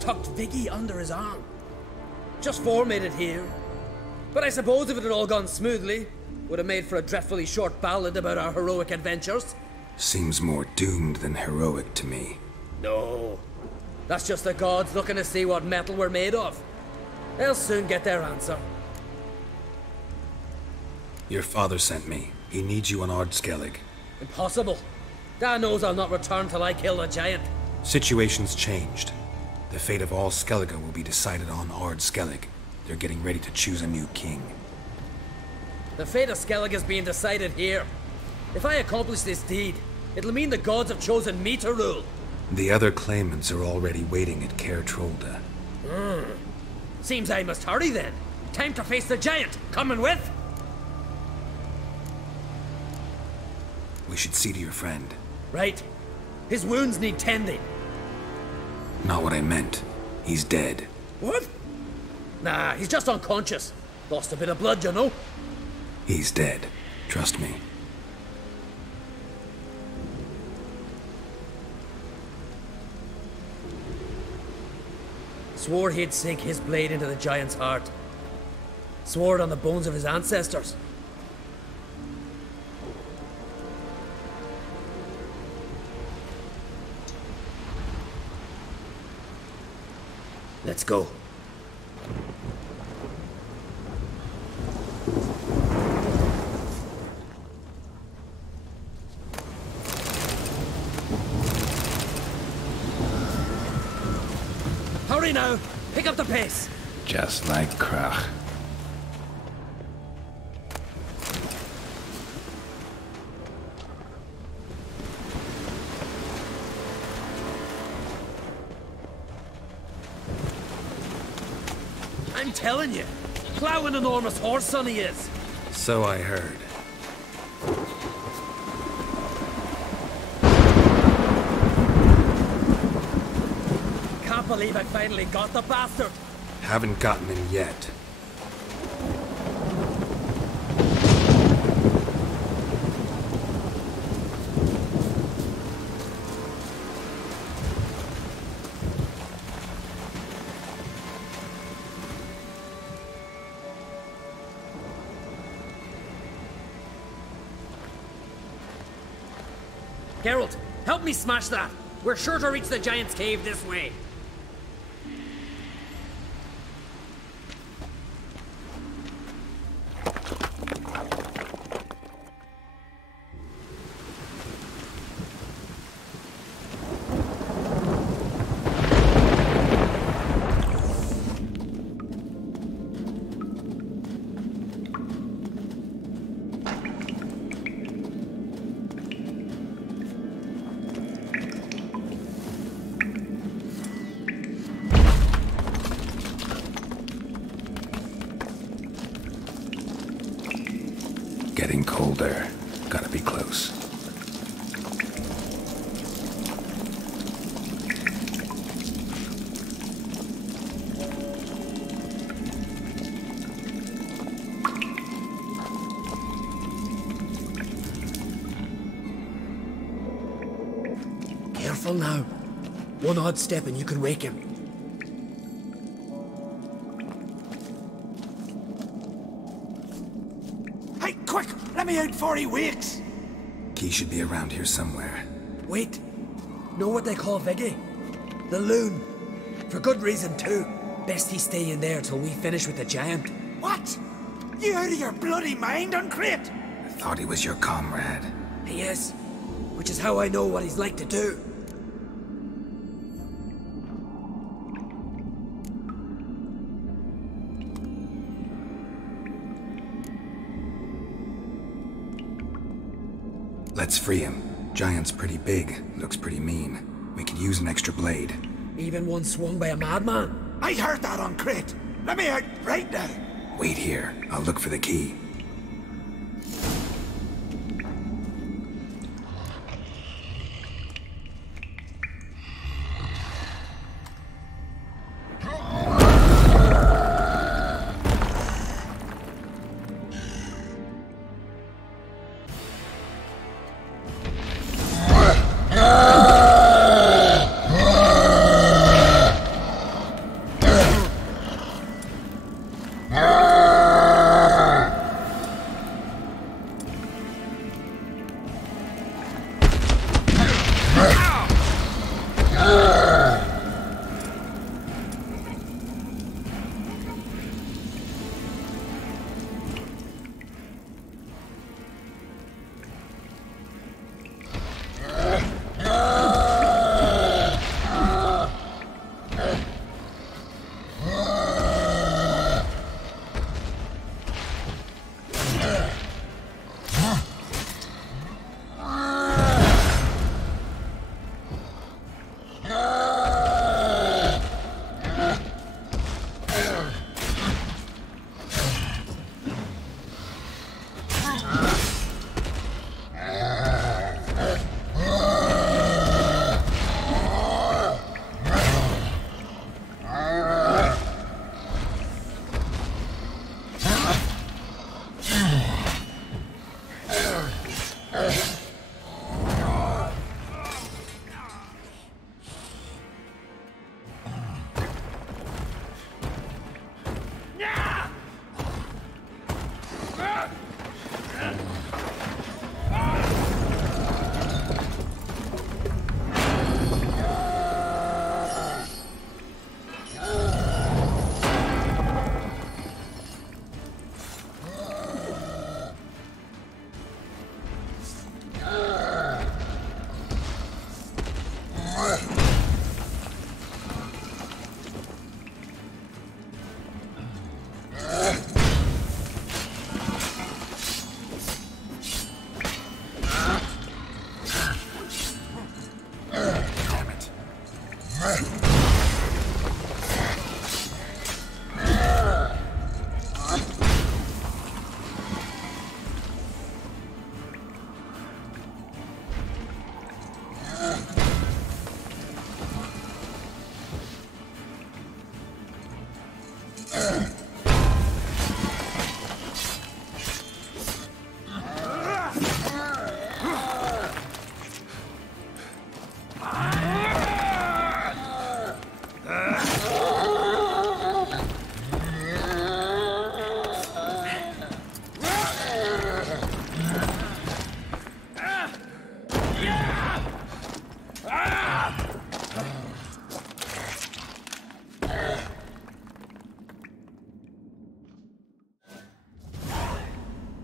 tucked Viggy under his arm. Just four made it here. But I suppose if it had all gone smoothly, would have made for a dreadfully short ballad about our heroic adventures. Seems more doomed than heroic to me. No. That's just the gods looking to see what metal we're made of. They'll soon get their answer. Your father sent me. He needs you on Ardskellig. Impossible. Dad knows I'll not return till I kill the giant. Situation's changed. The fate of all Skellige will be decided on Ardskellig. They're getting ready to choose a new king. The fate of Skellige is being decided here. If I accomplish this deed, it'll mean the gods have chosen me to rule. The other claimants are already waiting at Caer Trolda. Seems I must hurry then. Time to face the giant. Coming with? We should see to your friend. Right. His wounds need tending. Not what I meant. He's dead. What? Nah, he's just unconscious. Lost a bit of blood, you know. He's dead. Trust me. Swore he'd sink his blade into the giant's heart. Swore it on the bones of his ancestors. Let's go. Hurry now! Pick up the pace! Just like Krach. I'm telling you, plow an enormous horse son he is. So I heard. Can't believe I finally got the bastard. Haven't gotten him yet. Geralt, help me smash that. We're sure to reach the giant's cave this way. Getting colder. Gotta be close. Careful now. One odd step and you can wake him. Hey, quick! Let me out before he wakes! Key should be around here somewhere. Wait. Know what they call Viggy? The loon. For good reason, too. Best he stay in there till we finish with the giant. What? You out of your bloody mind, Uncrate? I thought he was your comrade. He is. Which is how I know what he's like to do. Let's free him. Giant's pretty big, looks pretty mean. We could use an extra blade. Even one swung by a madman? I heard that, Uncrate. Let me out right now. Wait here. I'll look for the key.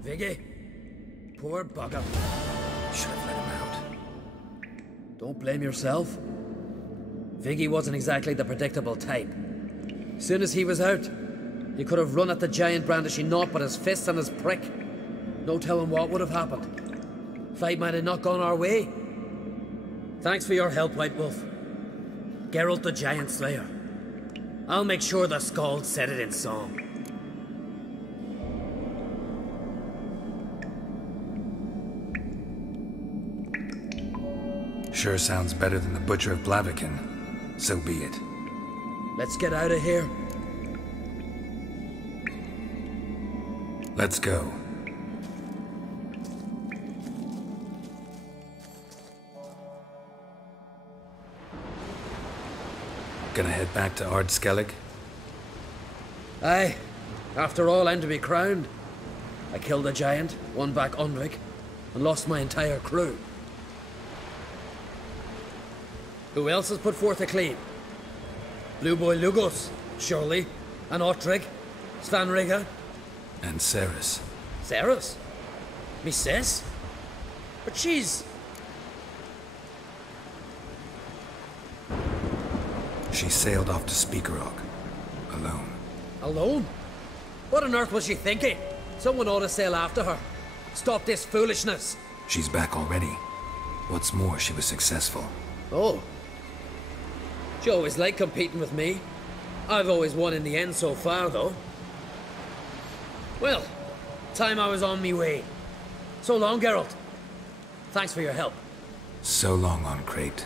Viggy? Poor bugger. Should have let him out. Don't blame yourself. Viggy wasn't exactly the predictable type. Soon as he was out, he could have run at the giant brandishing naught but his fist and his prick. No telling what would have happened. Fight might have not gone our way. Thanks for your help, White Wolf. Geralt the Giant Slayer. I'll make sure the Skald said it in song. Sure sounds better than the Butcher of Blaviken. So be it. Let's get out of here. Let's go. Gonna head back to Ard Skellig? Aye. After all, I'm to be crowned. I killed a giant, won back Undvik, and lost my entire crew. Who else has put forth a claim? Blue Boy Lugos, surely, and Ottrig, Svanriga. And Ceres. Ceres? Me sis? But she's... She sailed off to Speakerog. Alone. Alone? What on earth was she thinking? Someone ought to sail after her. Stop this foolishness. She's back already. What's more, she was successful. Oh. She always liked competing with me. I've always won in the end so far, though. Well, time I was on me way. So long, Geralt. Thanks for your help. So long, on Crate.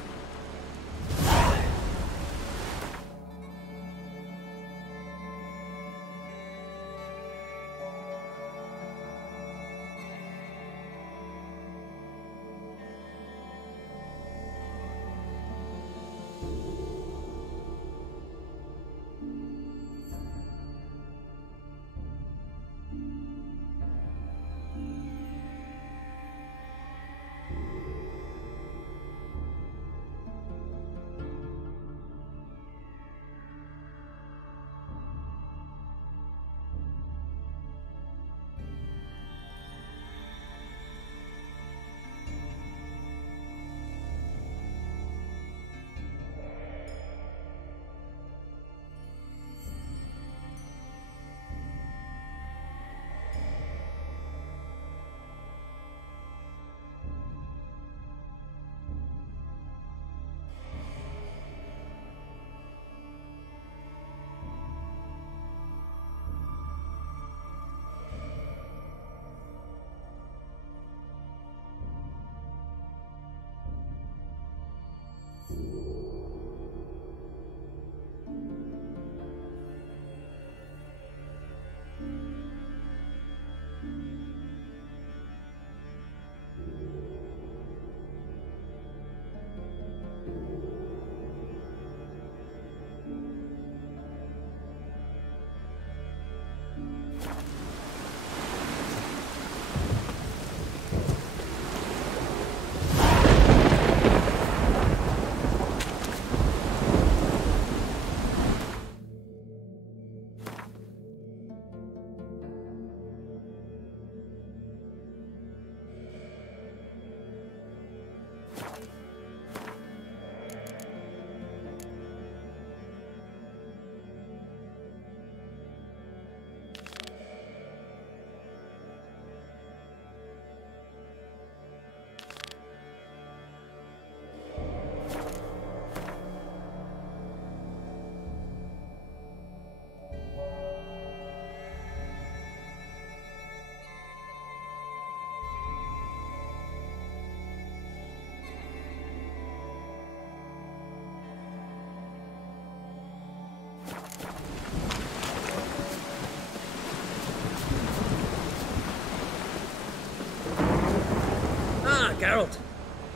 Geralt,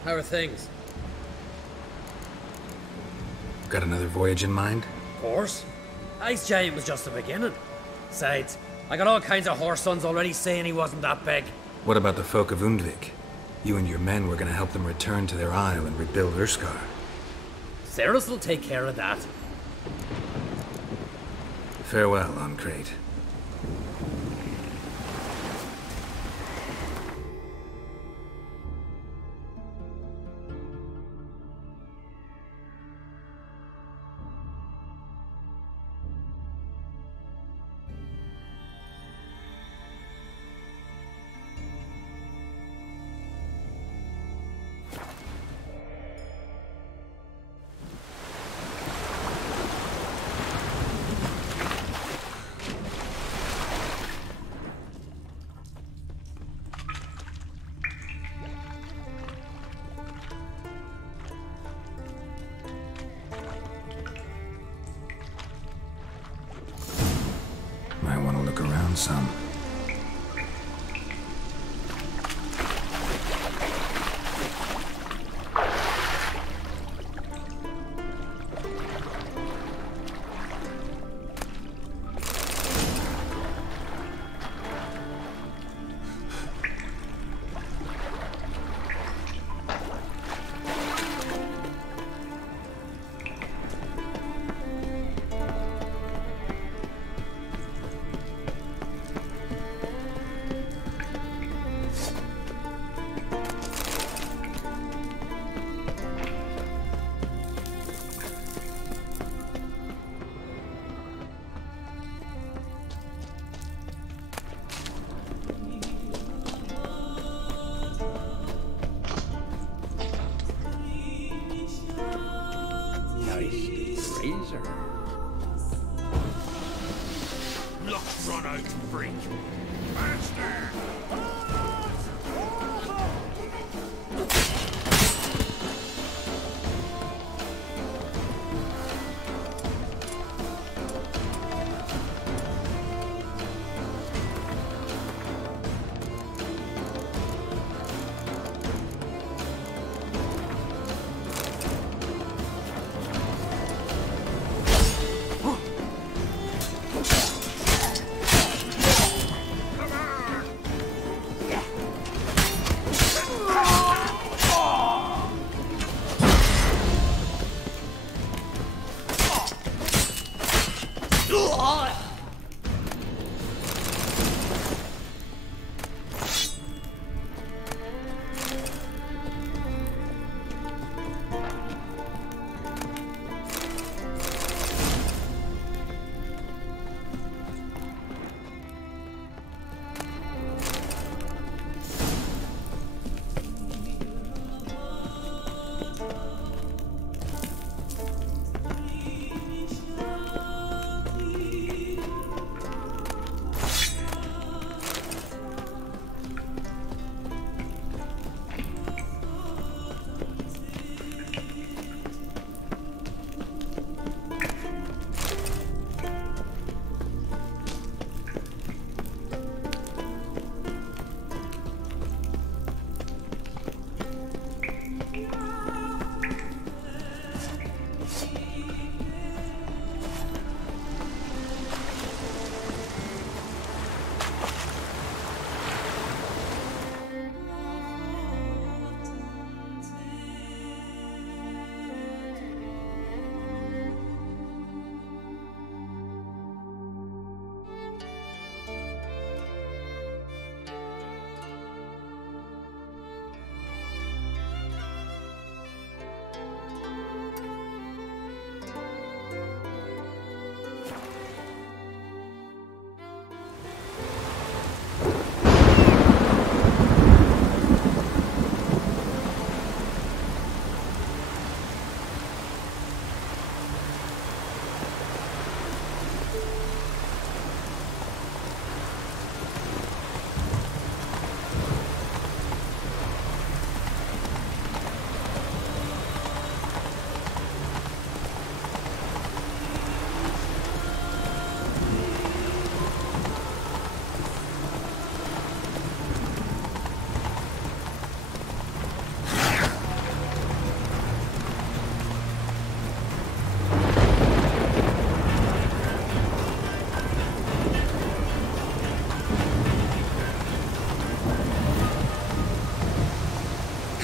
how are things? Got another voyage in mind? Of course. Ice Giant was just the beginning. Besides, I got all kinds of horse sons already saying he wasn't that big. What about the folk of Undvik? You and your men were gonna help them return to their isle and rebuild Urskar. Ceres will take care of that. Farewell, on Crate. Might want to look around some. freak. Faster!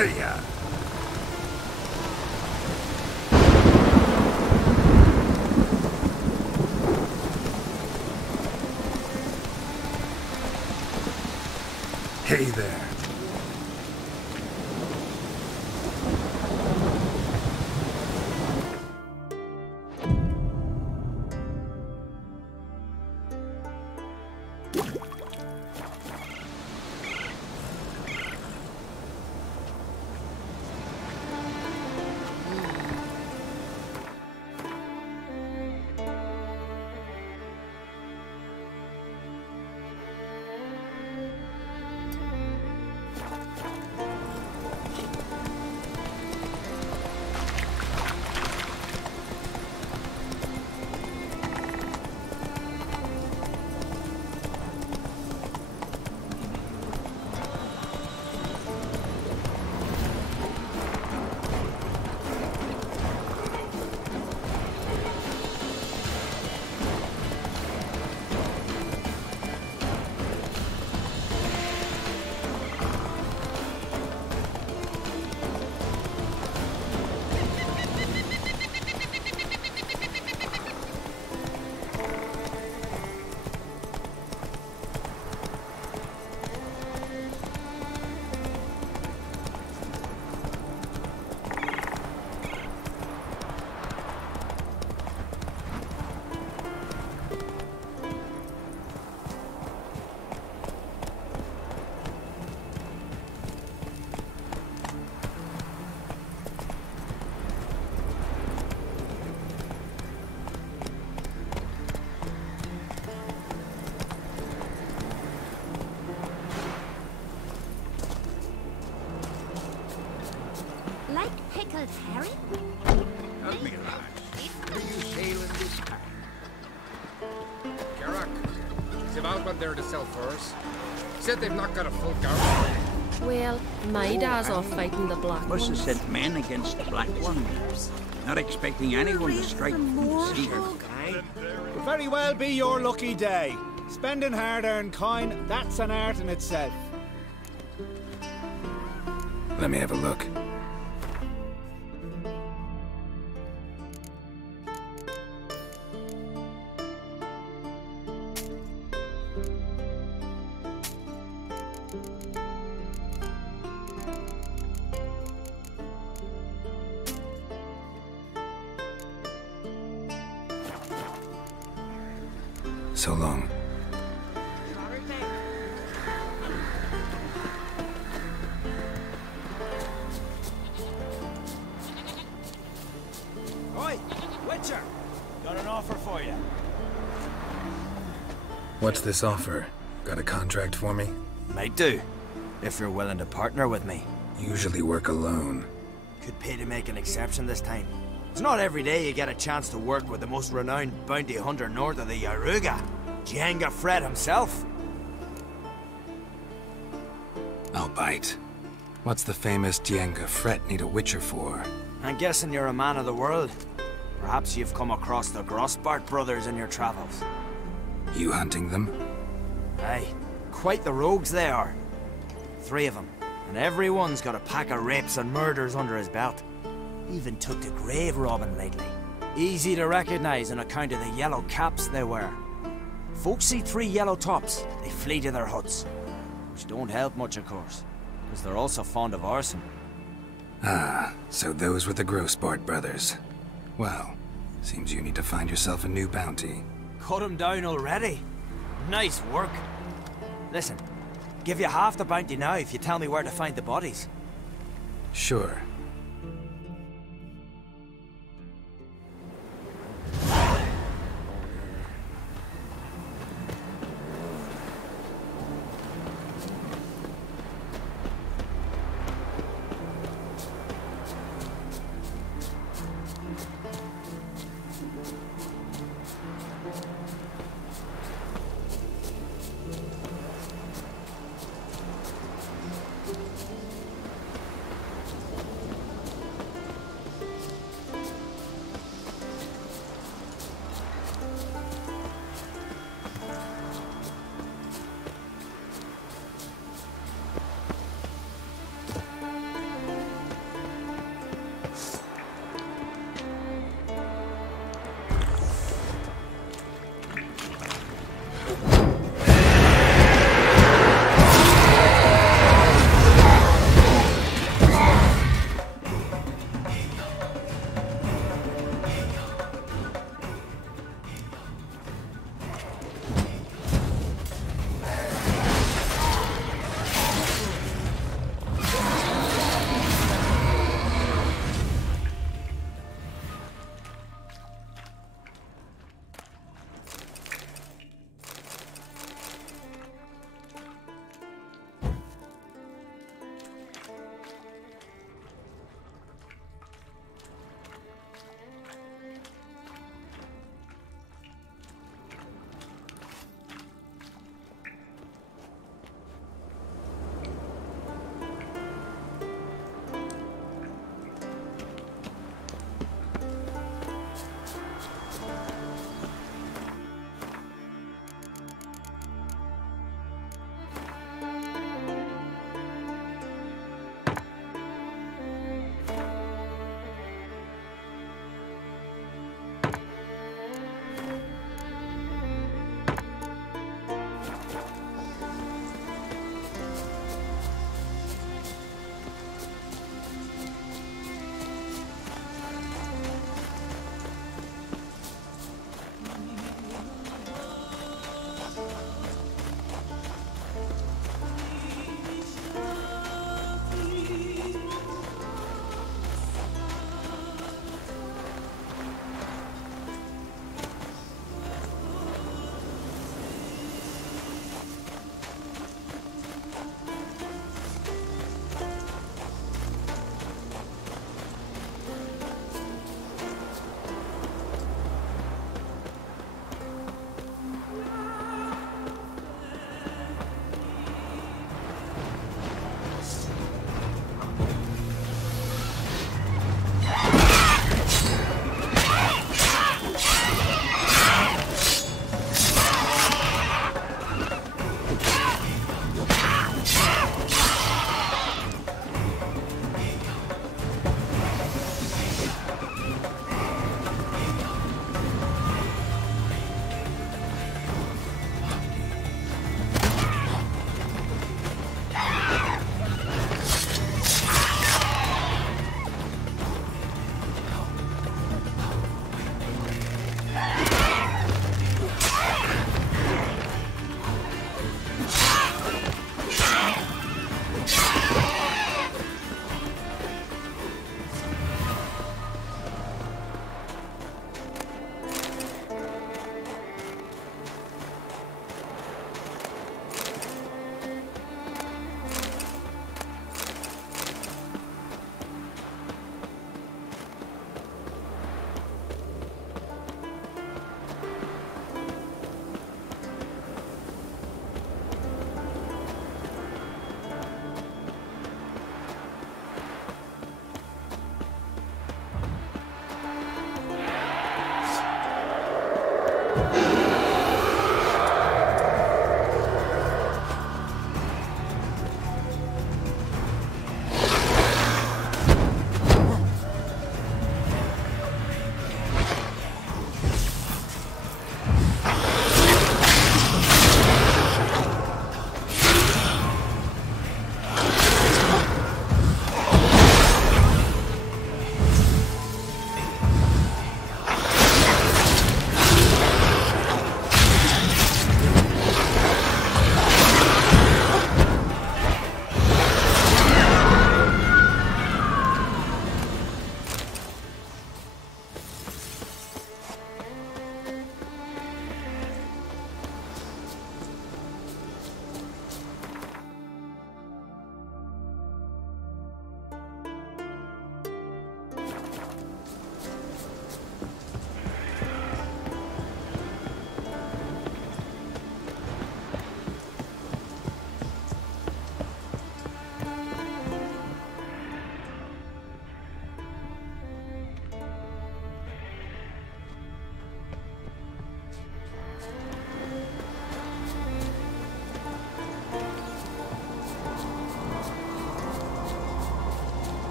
Hey-ya! Hey there. pickled herring? Help me, lads. Where are you sailing this time? Carrack, they've Albert there to sell furs. Said they've not got a full garrison. Well, my dad's off fighting the black Must have ones. sent men against the black ones. Not expecting anyone to strike from the sea. Could very well be your lucky day. Spending hard-earned coin, that's an art in itself. Let me have a look. So long. Oi, Witcher! Got an offer for you. What's this offer? Got a contract for me? Might do, if you're willing to partner with me. Usually work alone. Could pay to make an exception this time. It's not every day you get a chance to work with the most renowned bounty hunter north of the Yaruga, Jenga Fred himself. I'll bite. What's the famous Jenga Fred need a witcher for? I'm guessing you're a man of the world. Perhaps you've come across the Grossbart brothers in your travels. You hunting them? Aye, quite the rogues they are. 3 of them, and every one's got a pack of rapes and murders under his belt. Even took to grave robbing lately. Easy to recognize on account of the yellow caps they wear. Folks see 3 yellow tops, they flee to their huts. Which don't help much, of course, because they're also fond of arson. Ah, so those were the Grossbart brothers. Well, seems you need to find yourself a new bounty. Cut him down already? Nice work. Listen, give you half the bounty now if you tell me where to find the bodies. Sure.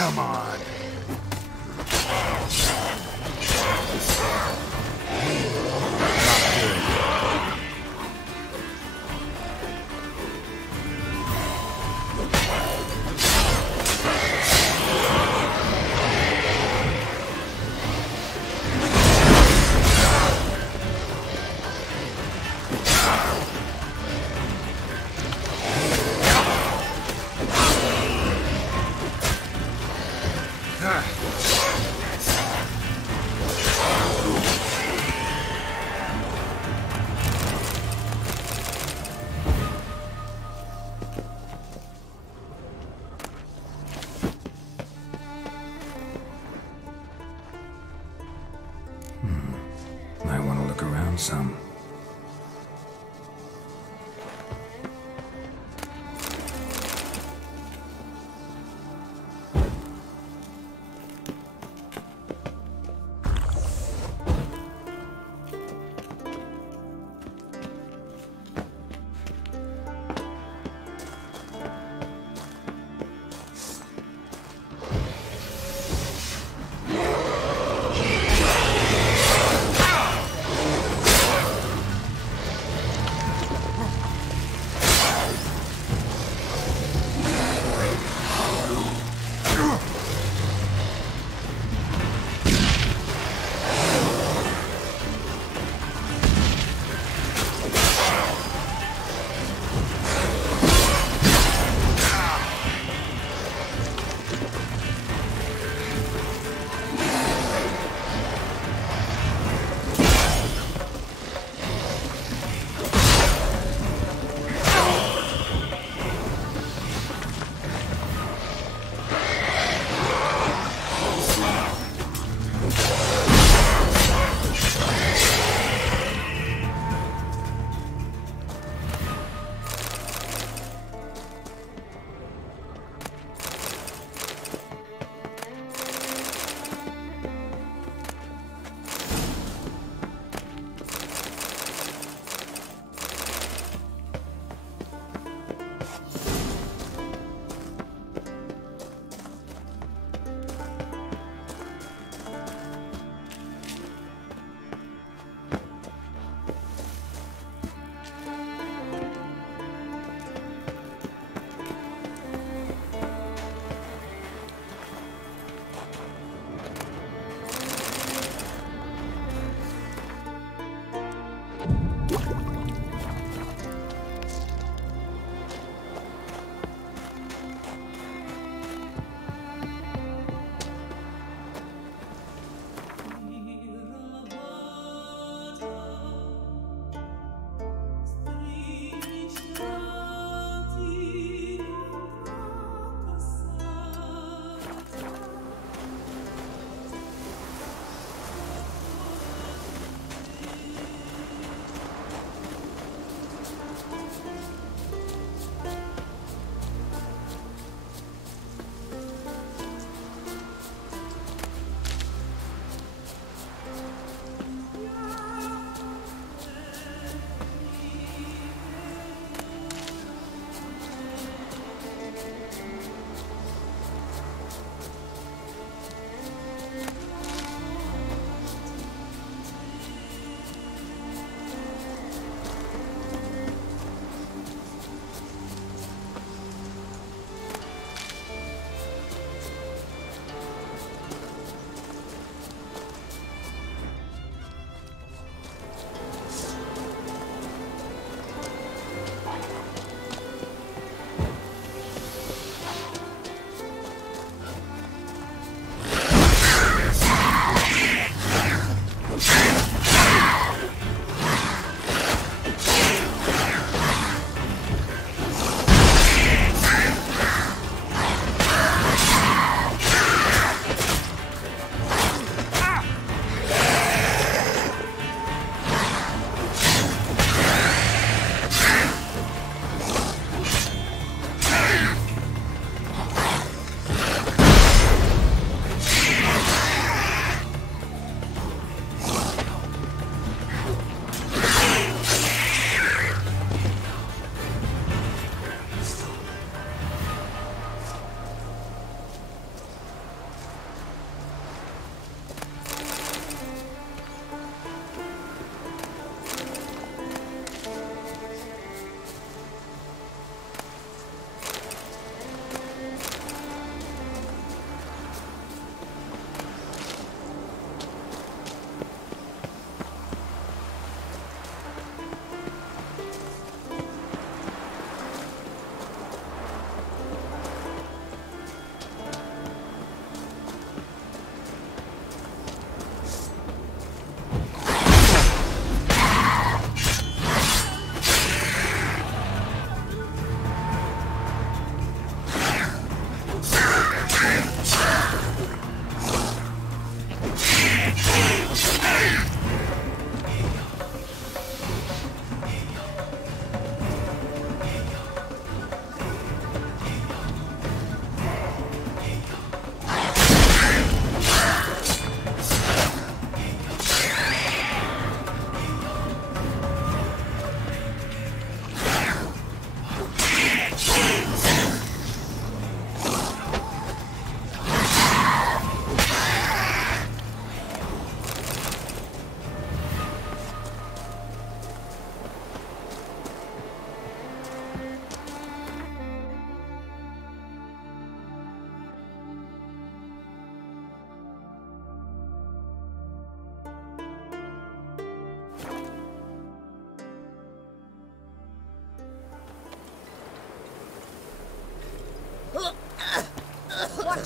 Come on. I want to look around some.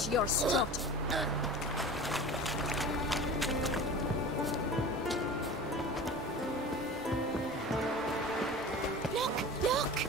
Watch your strut. Look, look!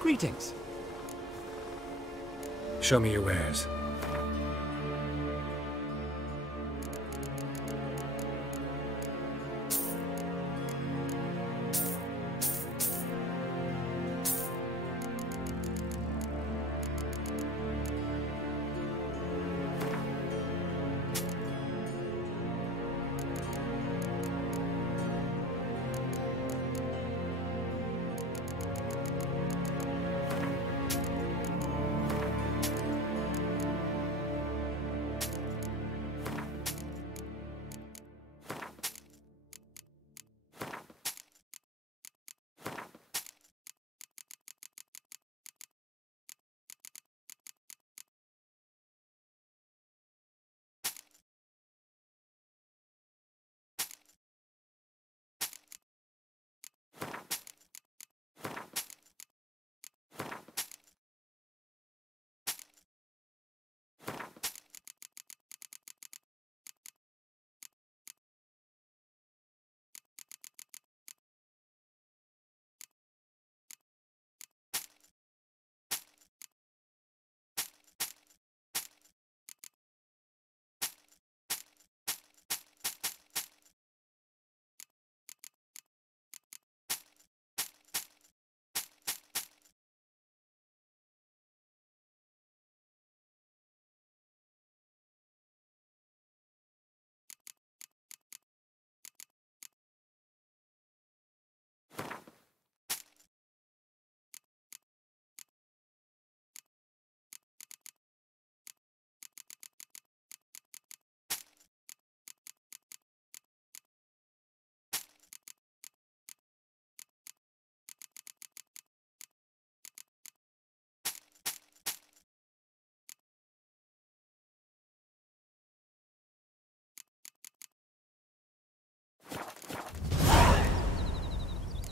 Greetings. Show me your wares.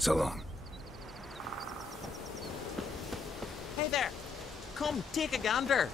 So long. Hey there! Come, take a gander!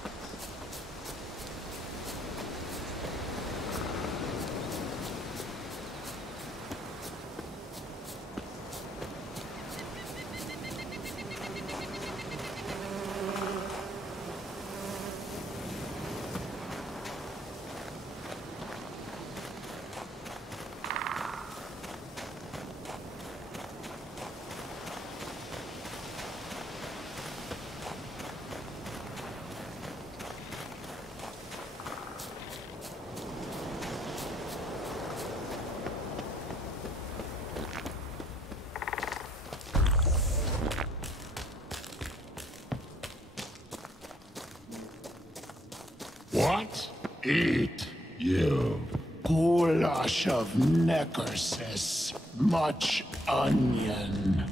What? Eat, you. Goulash of neckersis. Much onion.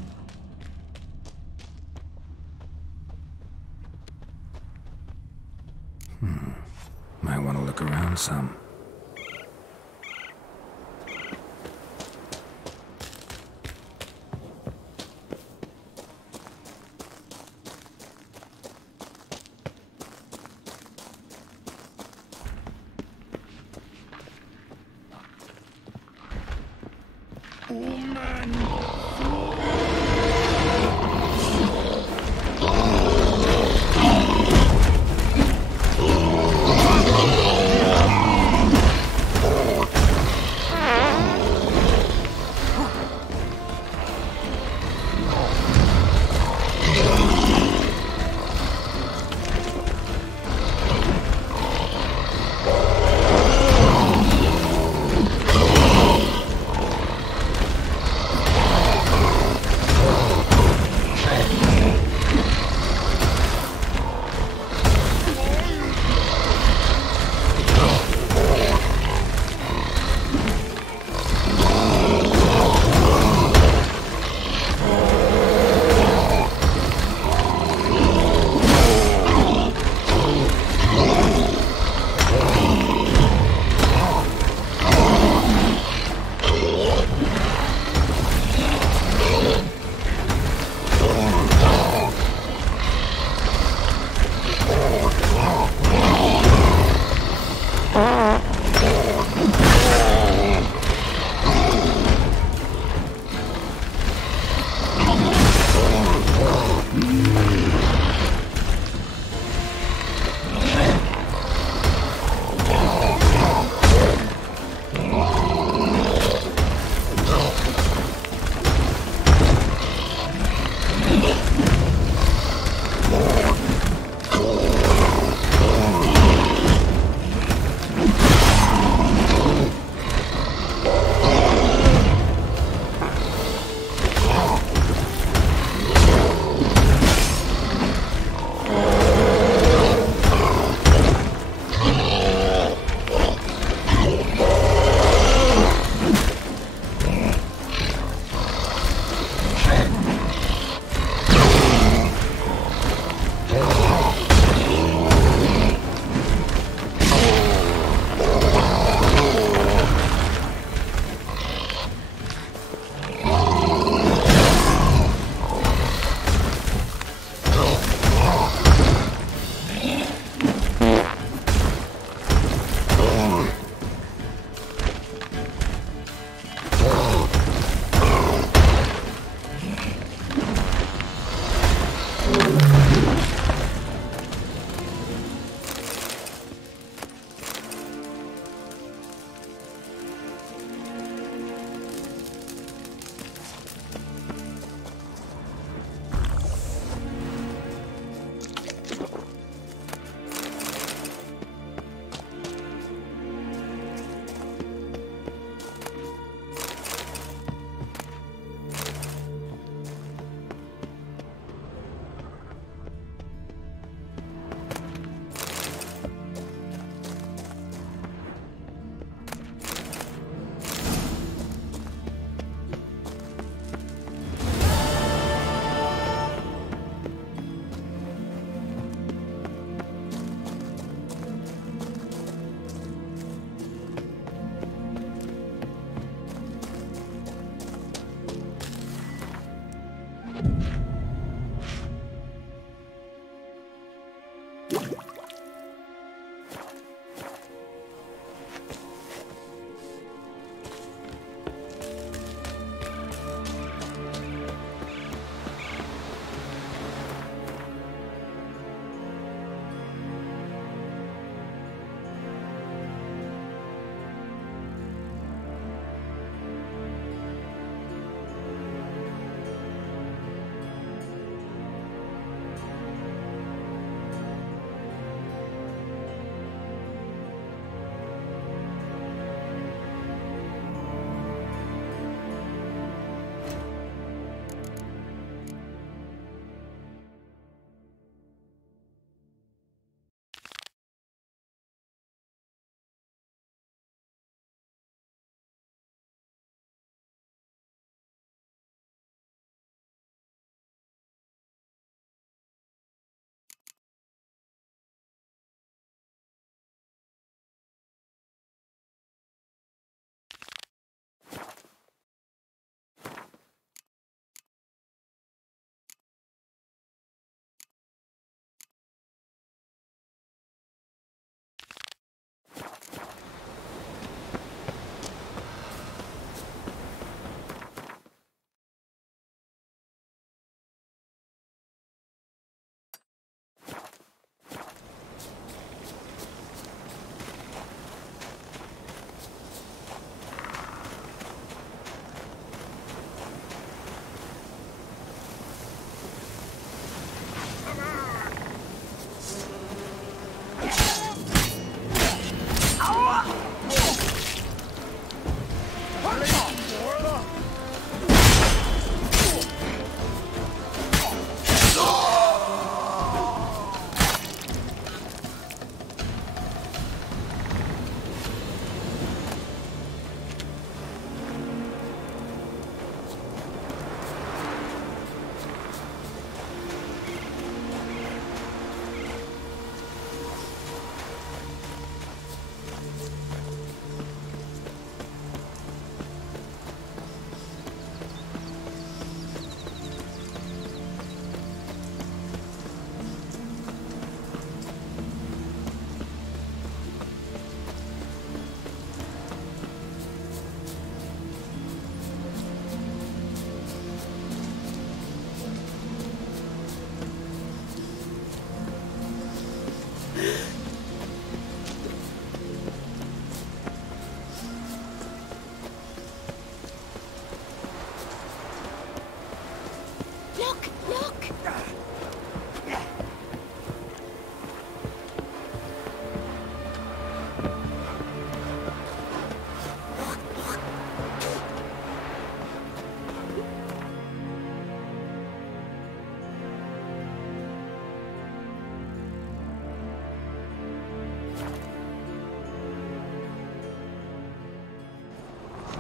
Might want to look around some.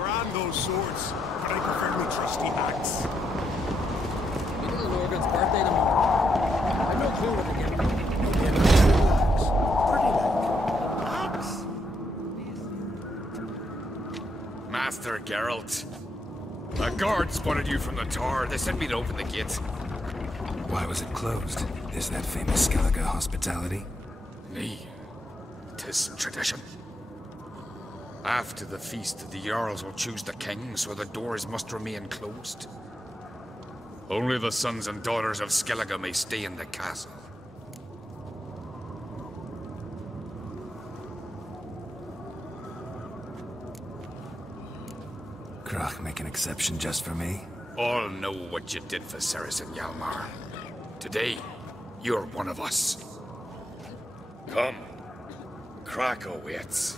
Brand those swords, but I prefer me trusty axe. My little Morgan's birthday tomorrow. I've no clue what to get. Master Geralt. A guard spotted you from the tower. They sent me to open the gate. Why was it closed? Is that famous Skellige hospitality? Me. 'Tis tradition. After the feast, the Jarls will choose the king, so the doors must remain closed. Only the sons and daughters of Skellige may stay in the castle. Krach make an exception just for me? All know what you did for Ceres and Hjalmar. Today, you're one of us. Come. Krach awaits.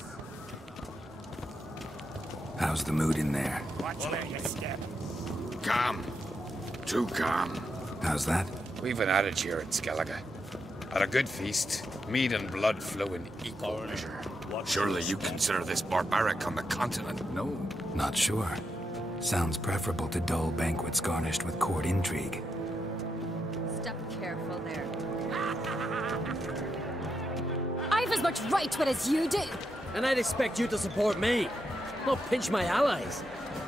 How's the mood in there? Watch where you step. Calm. Too calm. How's that? We've an adage here in Skellige. At a good feast, mead and blood flow in equal measure. Surely you consider this barbaric on the continent, no? Not sure. Sounds preferable to dull banquets garnished with court intrigue. Step careful there. I've as much right to it as you do. And I'd expect you to support me, not pinch my allies.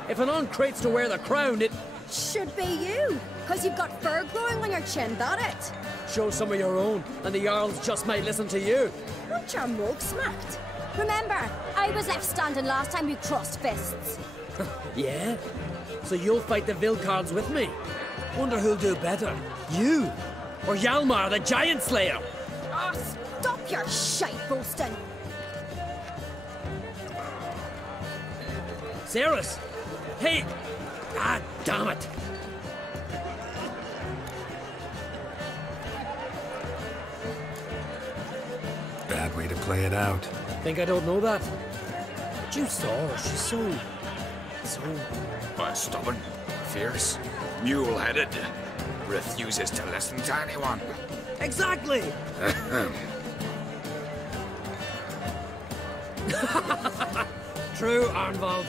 If an uncrate's to wear the crown, it should be you, because you've got fur growing on your chin, that it? Show some of your own, and the Jarls just might listen to you. Want your mug smacked? Remember, I was left standing last time we crossed fists. Yeah? So you'll fight the Vilcards with me? Wonder who'll do better, you or Hjalmar the Giant Slayer? Oh, stop your shite boasting. Ceres! Hey! Ah, damn it! Bad way to play it out. Think I don't know that? But you saw her, she's so... Stubborn, fierce, mule-headed. Refuses to listen to anyone. Exactly! True, Arnvald.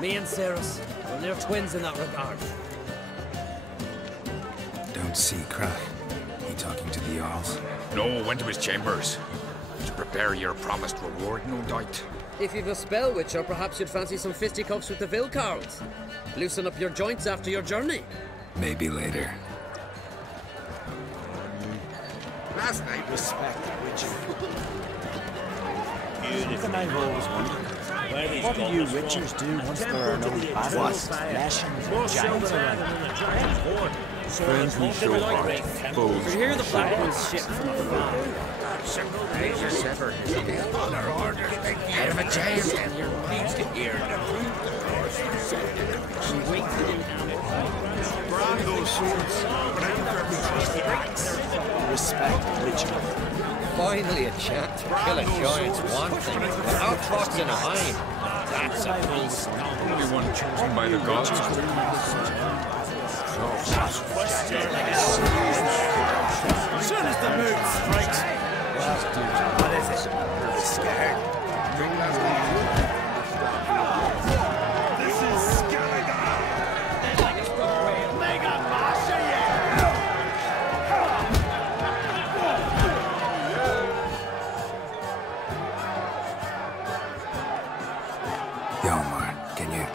Me and Ceres, well, they're twins in that regard. Don't see Krach. He talking to the Jarls? No, went to his chambers. To prepare your promised reward, no doubt. If you've a spell, Witcher, perhaps you'd fancy some fisticuffs with the Vilcards. Loosen up your joints after your journey. Maybe later. Last night respect, Witcher. Something I've always wondered. What do you Witchers do once there are no battles, lashings, or giants around? Friends we show heart, foes You hear the Black One's ship from afar. Major Sever, honor orders, head of a giant, and you're pleased to hear the truth. She waited in Brand those swords, but I prefer me trusty axe. respect, Witcher. Finally a chance to kill a giant's one thing, but outfoxed in a hind. That's a beast. Only one chosen by the gods. As soon as the mood strikes. What is it? You're scared. This is Skellige. Mega Masha, Hjalmar, can you...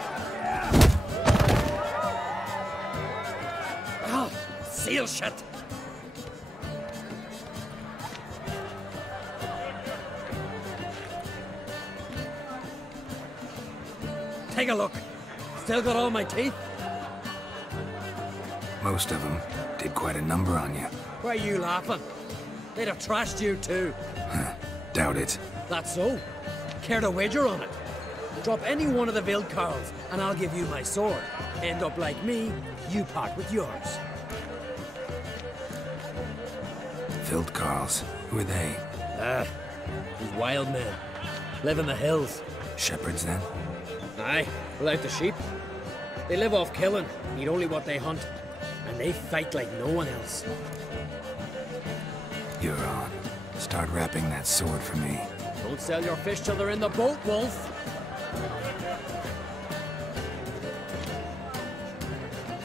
Oh, seal shut! Take a look. Still got all my teeth? Most of them did quite a number on you. Why are you laughing? They'd have trashed you too. Doubt it. That's so. Care to wager on it? Drop any one of the Vilcards, and I'll give you my sword. End up like me, you part with yours. Vilcards, who are they? These wild men. Live in the hills. Shepherds, then? Aye, without the sheep. They live off killing, eat only what they hunt, and they fight like no one else. You're on. Start wrapping that sword for me. Don't sell your fish till they're in the boat, Wolf.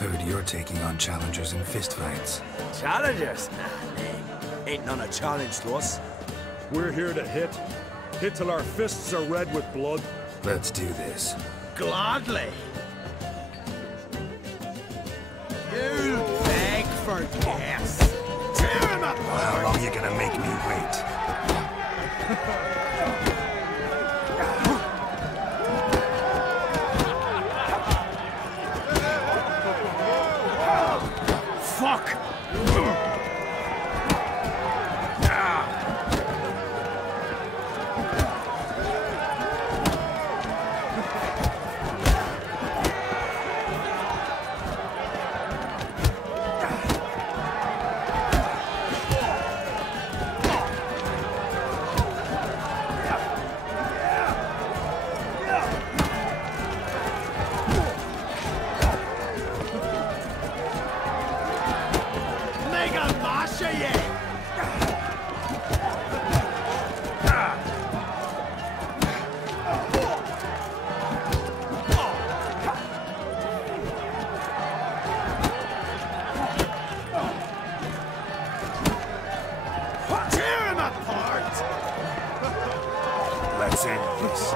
Heard you're taking on challengers in fistfights. Challengers? Nah, nay. Ain't none a challenge to us. We're here to hit. Hit till our fists are red with blood. Let's do this. Gladly. You beg for gas. Tear him up! How long you gonna make me wait? Fuck! Let's end this.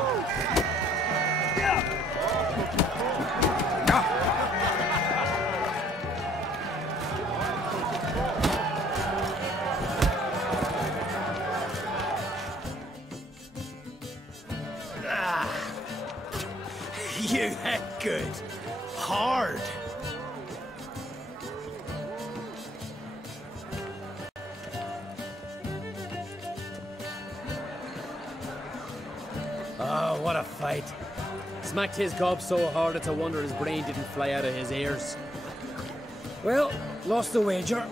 You hit good. Hard. Oh, what a fight. Smacked his gob so hard it's a wonder his brain didn't fly out of his ears. Well, lost the wager.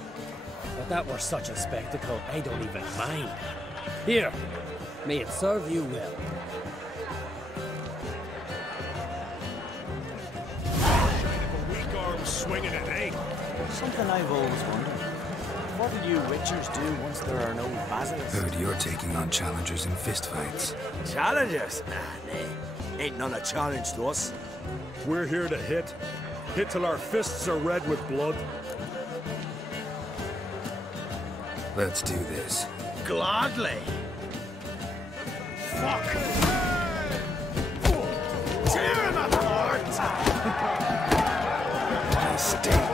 But that were such a spectacle, I don't even mind. Here, may it serve you well. Weak arm swinging it, eh? Something I've always wondered. What do you witchers do once there are no basilisks? Heard you're taking on challengers in fistfights. Challengers? Nah, nay. Ain't none a challenge to us. We're here to hit. Hit till our fists are red with blood. Let's do this. Gladly. Fuck. Tear him apart! Mistake.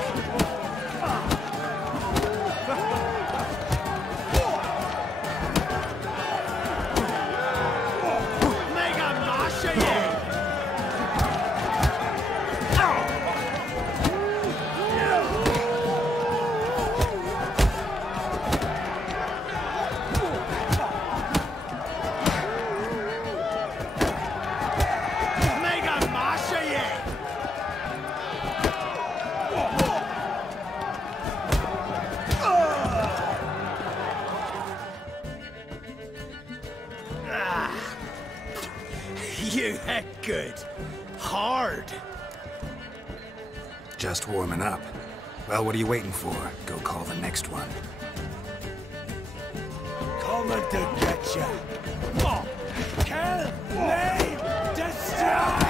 You hit good. Hard. Just warming up. Well, what are you waiting for? Go call the next one. Coming to get ya. Oh, kill, leave, destroy!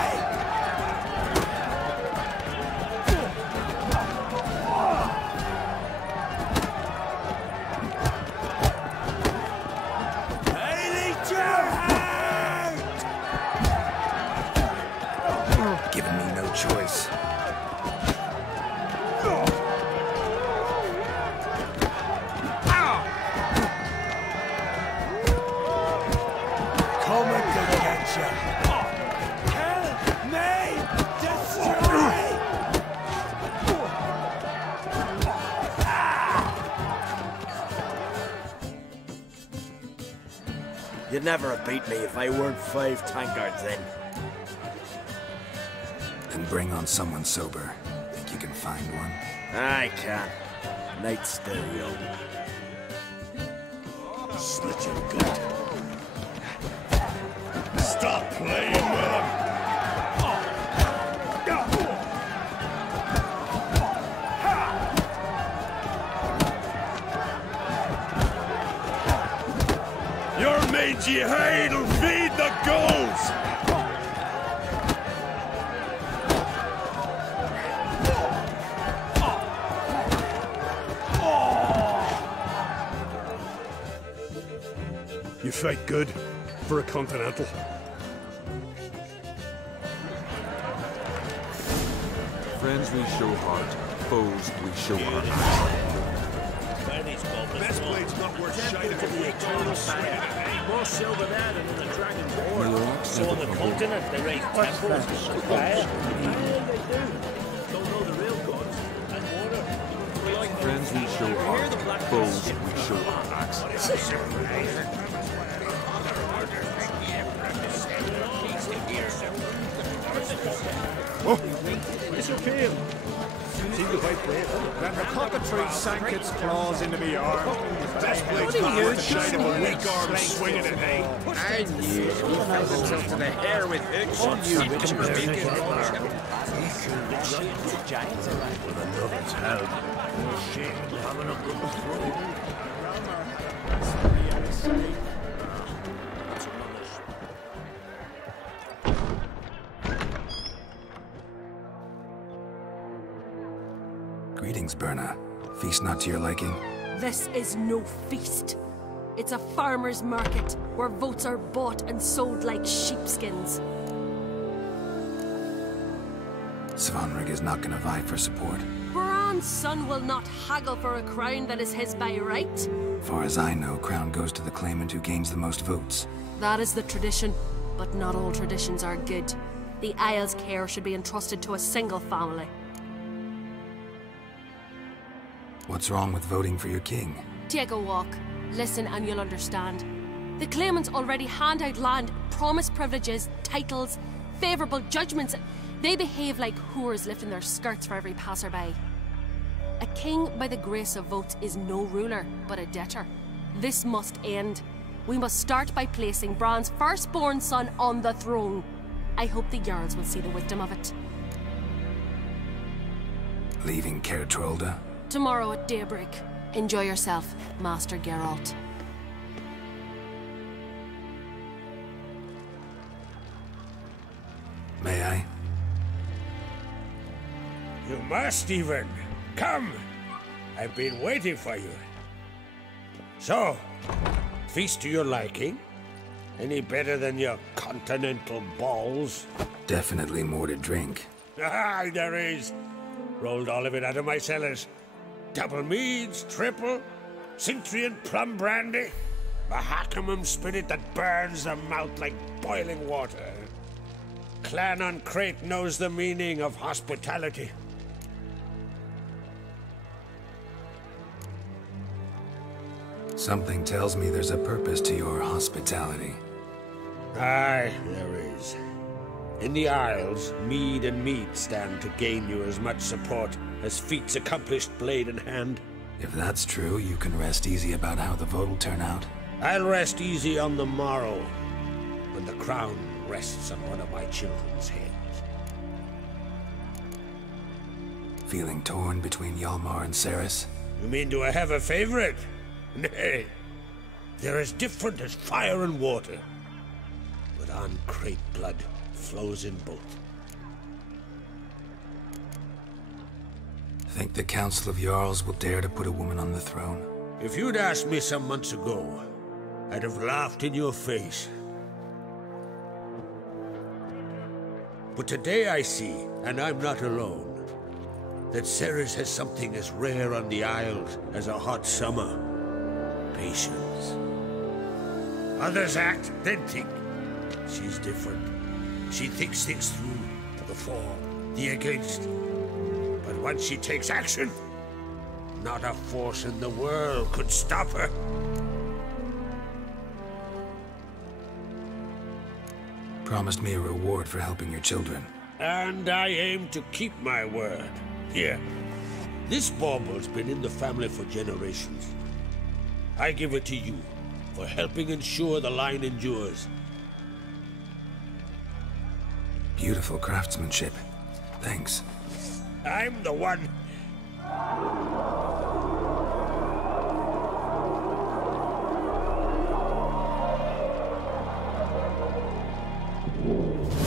Giving me no choice. Coming to get ya. Kill me, destroy! You'd never have beat me if I weren't 5 tankards in. Then bring on someone sober. Think you can find one? I can. Night's still young. Slit your gut. Stop playing with him. Your mangy hide'll feed the gulls. You fight good for a continental. Friends we show heart, foes we show our Best blade's not worth shining to the eternal sweat. More silver there than in the Dragon Board. So on the continent, they raise temples to fire. They do. Don't know the real gods. And water. friends we show heart, foes we show our axes. Oh, it's your pale. See the white blade? When the cockatrice sank its claws into me arm, Best blade's not worth the shine of a weak arm swinging it, eh? I knew he filled himself to the hair with hooks. You witcher giants arrive With another's help. No shame in having a good throw. Greetings, Berna. Feast not to your liking? This is no feast. It's a farmer's market where votes are bought and sold like sheepskins. Svanrig is not going to vie for support. Bran's son will not haggle for a crown that is his by right. Far as I know, crown goes to the claimant who gains the most votes. That is the tradition, but not all traditions are good. The Isle's care should be entrusted to a single family. What's wrong with voting for your king? Take a walk, listen and you'll understand. The claimants already hand out land, promise privileges, titles, favourable judgments. They behave like whores lifting their skirts for every passerby. A king by the grace of votes is no ruler, but a debtor. This must end. We must start by placing Bran's firstborn son on the throne. I hope the Jarls will see the wisdom of it. Leaving Caer Trolda? Tomorrow at daybreak. Enjoy yourself, Master Geralt. May I? You must, even. Come! I've been waiting for you. So, feast to your liking? Any better than your continental balls? Definitely more to drink. Ah, there is. Rolled all of it out of my cellars. Double meads, triple, Cintrian plum brandy, a Hackamum spirit that burns the mouth like boiling water. Clan on Crate knows the meaning of hospitality. Something tells me there's a purpose to your hospitality. Aye, there is. In the Isles, mead and meat stand to gain you as much support as feats accomplished blade in hand. If that's true, you can rest easy about how the vote will turn out. I'll rest easy on the morrow, when the crown rests on one of my children's heads. Feeling torn between Hjalmar and Cerys? You mean do I have a favorite? Nay, they're as different as fire and water. But on Crate blood flows in both. Think the Council of Jarls will dare to put a woman on the throne? If you'd asked me some months ago, I'd have laughed in your face. But today I see, and I'm not alone, that Cerys has something as rare on the Isles as a hot summer. Patience. Others act, then think. She's different. She thinks things through, the for, the against. But once she takes action, not a force in the world could stop her. Promised me a reward for helping your children. And I aim to keep my word. Here, this bauble's been in the family for generations. I give it to you for helping ensure the line endures. Beautiful craftsmanship. Thanks. I'm the one.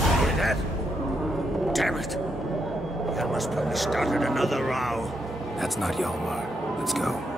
Hear that? Damn it! Hjalmar's probably started another row. That's not Hjalmar. Let's go.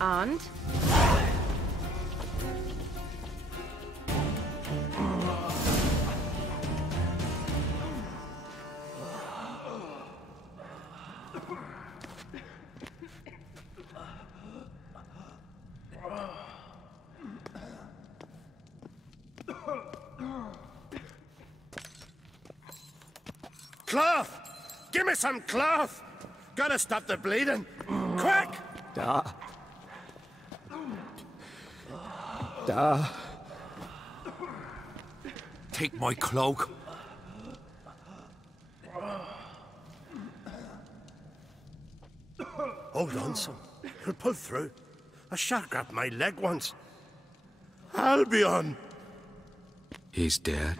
And? Cloth! Give me some cloth! Gotta stop the bleeding! Quick! Da. Da. Take my cloak. Hold on, son. You'll pull through. A shark grabbed my leg once. Albion! He's dead.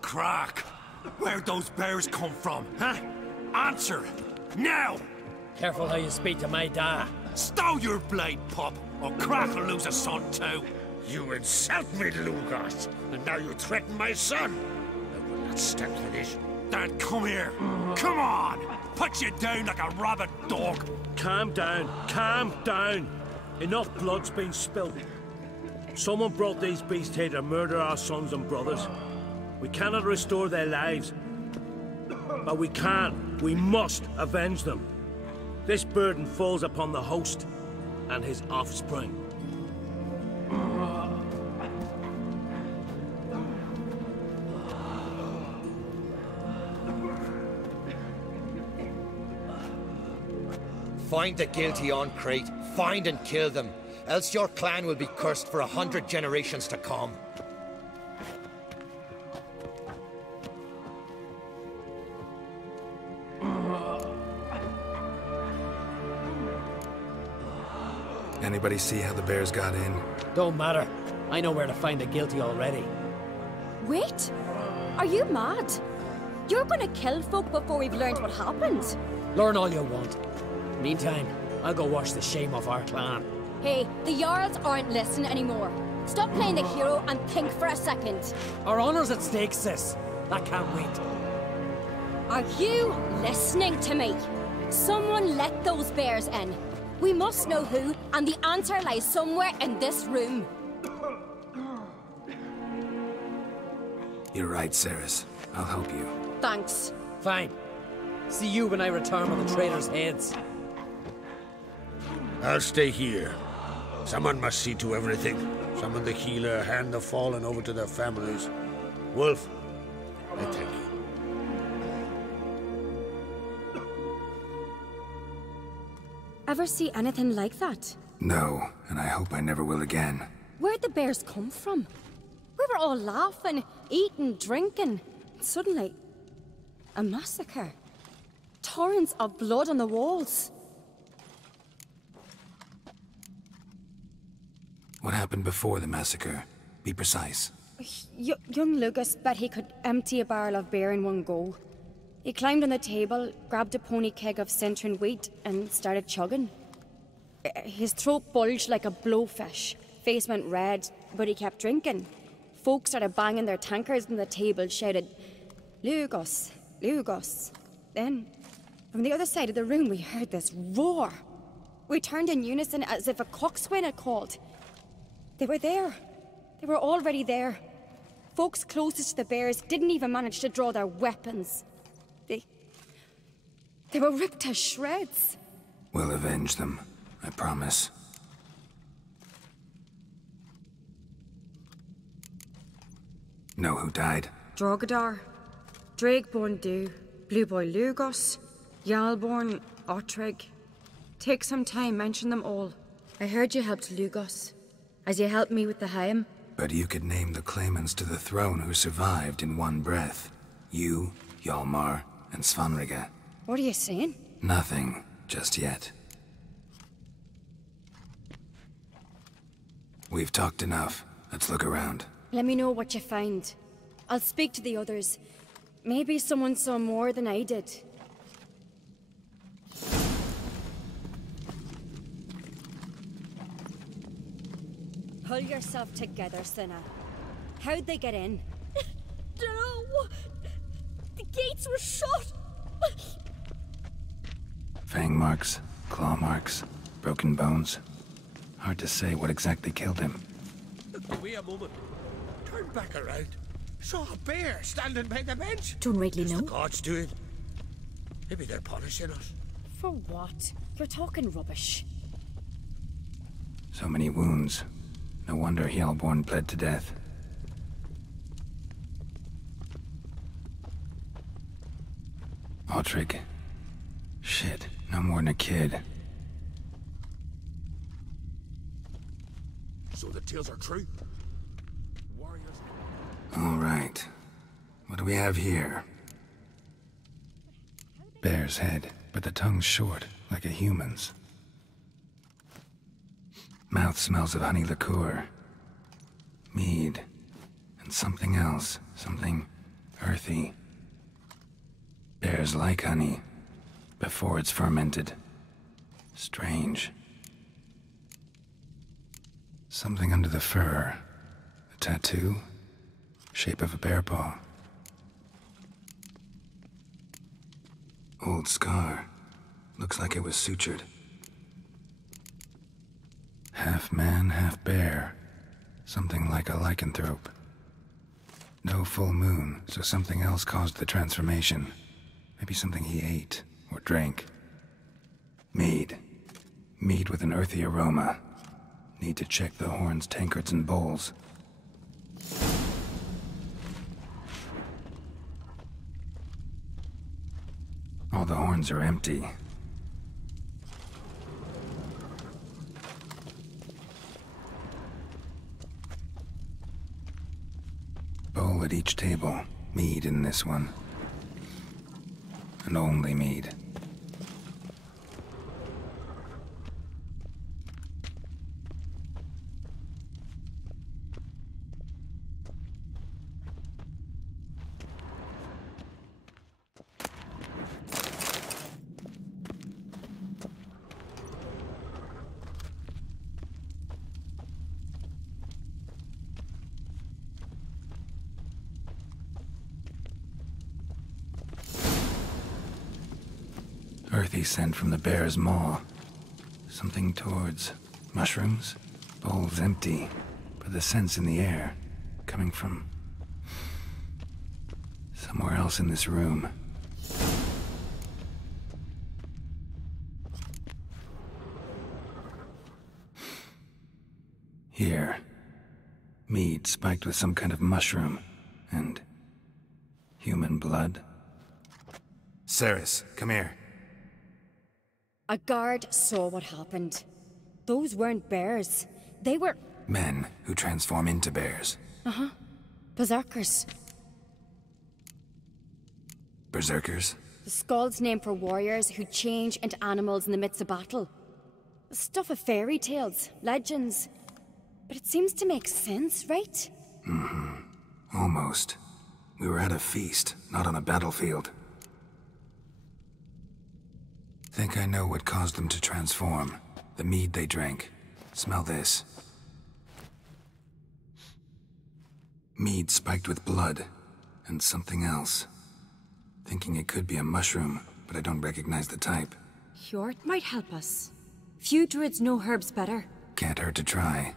Crack! Where'd those bears come from, huh? Answer! Now! Careful how you speak to my dad. Stow your blade, pup, or Crack will lose a son too. You insult me, Lugos, and now you threaten my son. I will not stand for this. Dad, come here. Come on! Put you down like a rabid dog. Calm down. Calm down. Enough blood's been spilled. Someone brought these beasts here to murder our sons and brothers. We cannot restore their lives. But we can. We must avenge them. This burden falls upon the host and his offspring. Find the guilty on Crete, find and kill them, else your clan will be cursed for 100 generations to come. Anybody see how the bears got in? Don't matter. I know where to find the guilty already. Wait! Are you mad? You're gonna kill folk before we've learned what happened. Learn all you want. Meantime, I'll go wash the shame off our clan. Hey, the Jarls aren't listening anymore. Stop playing the hero and think for a second. Our honor's at stake, sis. That can't wait. Are you listening to me? Someone let those bears in. We must know who, and the answer lies somewhere in this room. You're right, Ceres. I'll help you. Thanks. Fine. See you when I return with the traitors' heads. I'll stay here. Someone must see to everything. Summon the healer, hand the fallen over to their families. Wolf, I thank you. Ever see anything like that? No, and I hope I never will again. Where'd the bears come from? We were all laughing, eating, drinking. Suddenly, a massacre. Torrents of blood on the walls. What happened before the massacre? Be precise. Young Lucas bet he could empty a barrel of beer in one go. He climbed on the table, grabbed a pony keg of Centron wheat, and started chugging. His throat bulged like a blowfish. Face went red, but he kept drinking. Folks started banging their tankards on the table, shouted, "Lugos, Lugos." Then, from the other side of the room, we heard this roar. We turned in unison as if a coxswain had called. They were there. They were already there. Folks closest to the bears didn't even manage to draw their weapons. They were ripped to shreds. We'll avenge them, I promise. Know who died? Drogadar, Drakeborn Du, Blue Boy Lugos, Yalborn, Ottrig. Take some time, mention them all. I heard you helped Lugos, as you helped me with the Haim. But you could name the claimants to the throne who survived in one breath. You, Hjalmar, and Svanrige. What are you saying? Nothing, just yet. We've talked enough. Let's look around. Let me know what you find. I'll speak to the others. Maybe someone saw more than I did. Pull yourself together, Cinna. How'd they get in? Dunno. The gates were shut. Fang marks, claw marks, broken bones. Hard to say what exactly killed him. Look, wait a moment. Turn back around. Saw a bear standing by the bench. Don't rightly know. The gods doing. Maybe they're punishing us. For what? You're talking rubbish. So many wounds. No wonder Hjalborn bled to death. Otrigg. Shit, no more than a kid. So the tales are true? Warriors... All right. What do we have here? Bear's head, but the tongue's short, like a human's. Mouth smells of honey liqueur. Mead. And something else. Something earthy. Bears like honey. Before it's fermented. Strange. Something under the fur. A tattoo? Shape of a bear paw. Old scar. Looks like it was sutured. Half man, half bear. Something like a lycanthrope. No full moon, so something else caused the transformation. Maybe something he ate or drank. Mead. Mead with an earthy aroma. Need to check the horns, tankards, and bowls. All the horns are empty. Bowl at each table. Mead in this one. And only mead. Earthy scent from the bear's maw. Something towards mushrooms. Bowl's empty, but the scent's in the air. Coming from somewhere else in this room. Here. Mead spiked with some kind of mushroom. And human blood. Ceres, come here. A guard saw what happened. Those weren't bears. They were... Men who transform into bears. Uh-huh. Berserkers. Berserkers? The Skald's name for warriors who change into animals in the midst of battle. The stuff of fairy tales, legends. But it seems to make sense, right? Mm-hmm. Almost. We were at a feast, not on a battlefield. Think I know what caused them to transform. The mead they drank. Smell this. Mead spiked with blood. And something else. Thinking it could be a mushroom, but I don't recognize the type. Hjort might help us. Few druids know herbs better. Can't hurt to try.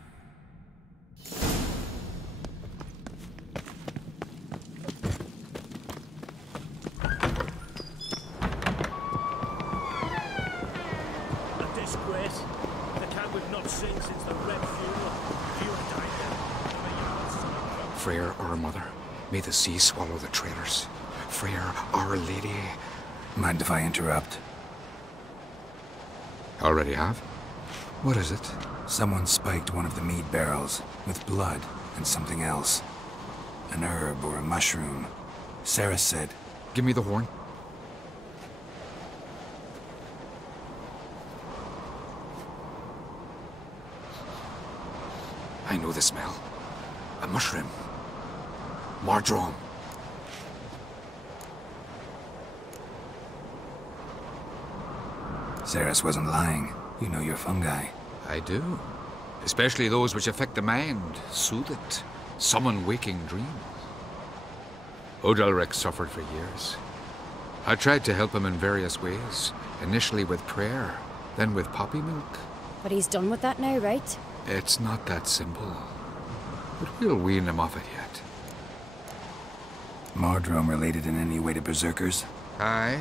Freyr, our mother, may the sea swallow the traitors. Freyr, our lady. Mind if I interrupt? Already have? What is it? Someone spiked one of the mead barrels with blood and something else. An herb or a mushroom. Sarah said... Give me the horn. I know the smell. A mushroom. Mardrome. Ceres wasn't lying. You know your fungi. I do. Especially those which affect the mind, soothe it, summon waking dreams. Odalric suffered for years. I tried to help him in various ways. Initially with prayer, then with poppy milk. But he's done with that now, right? It's not that simple. But we'll wean him off it yet. Mardrome related in any way to berserkers? Aye.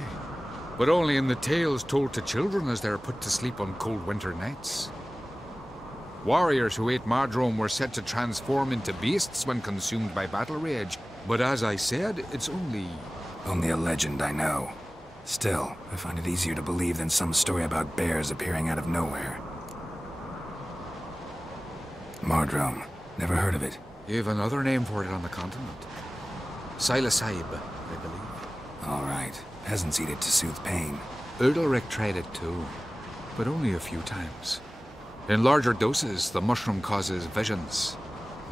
But only in the tales told to children as they're put to sleep on cold winter nights. Warriors who ate Mardrome were said to transform into beasts when consumed by battle rage. But as I said, it's only... Only a legend, I know. Still, I find it easier to believe than some story about bears appearing out of nowhere. Mardrome. Never heard of it. You have another name for it on the continent. Silasib, I believe. All right. Peasants eat it to soothe pain. Udalric tried it too, but only a few times. In larger doses, the mushroom causes visions,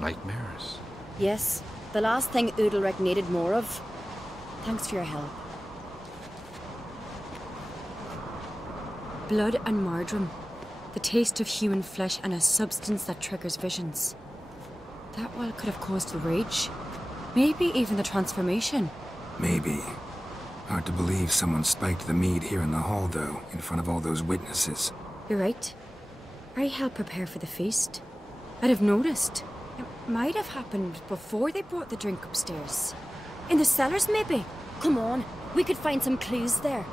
nightmares. Yes, the last thing Udalric needed more of. Thanks for your help. Blood and Mardrome. The taste of human flesh and a substance that triggers visions. That well could have caused the rage. Maybe even the transformation. Maybe. Hard to believe someone spiked the mead here in the hall, though, in front of all those witnesses. You're right. I helped prepare for the feast. I'd have noticed. It might have happened before they brought the drink upstairs. In the cellars, maybe? Come on, we could find some clues there.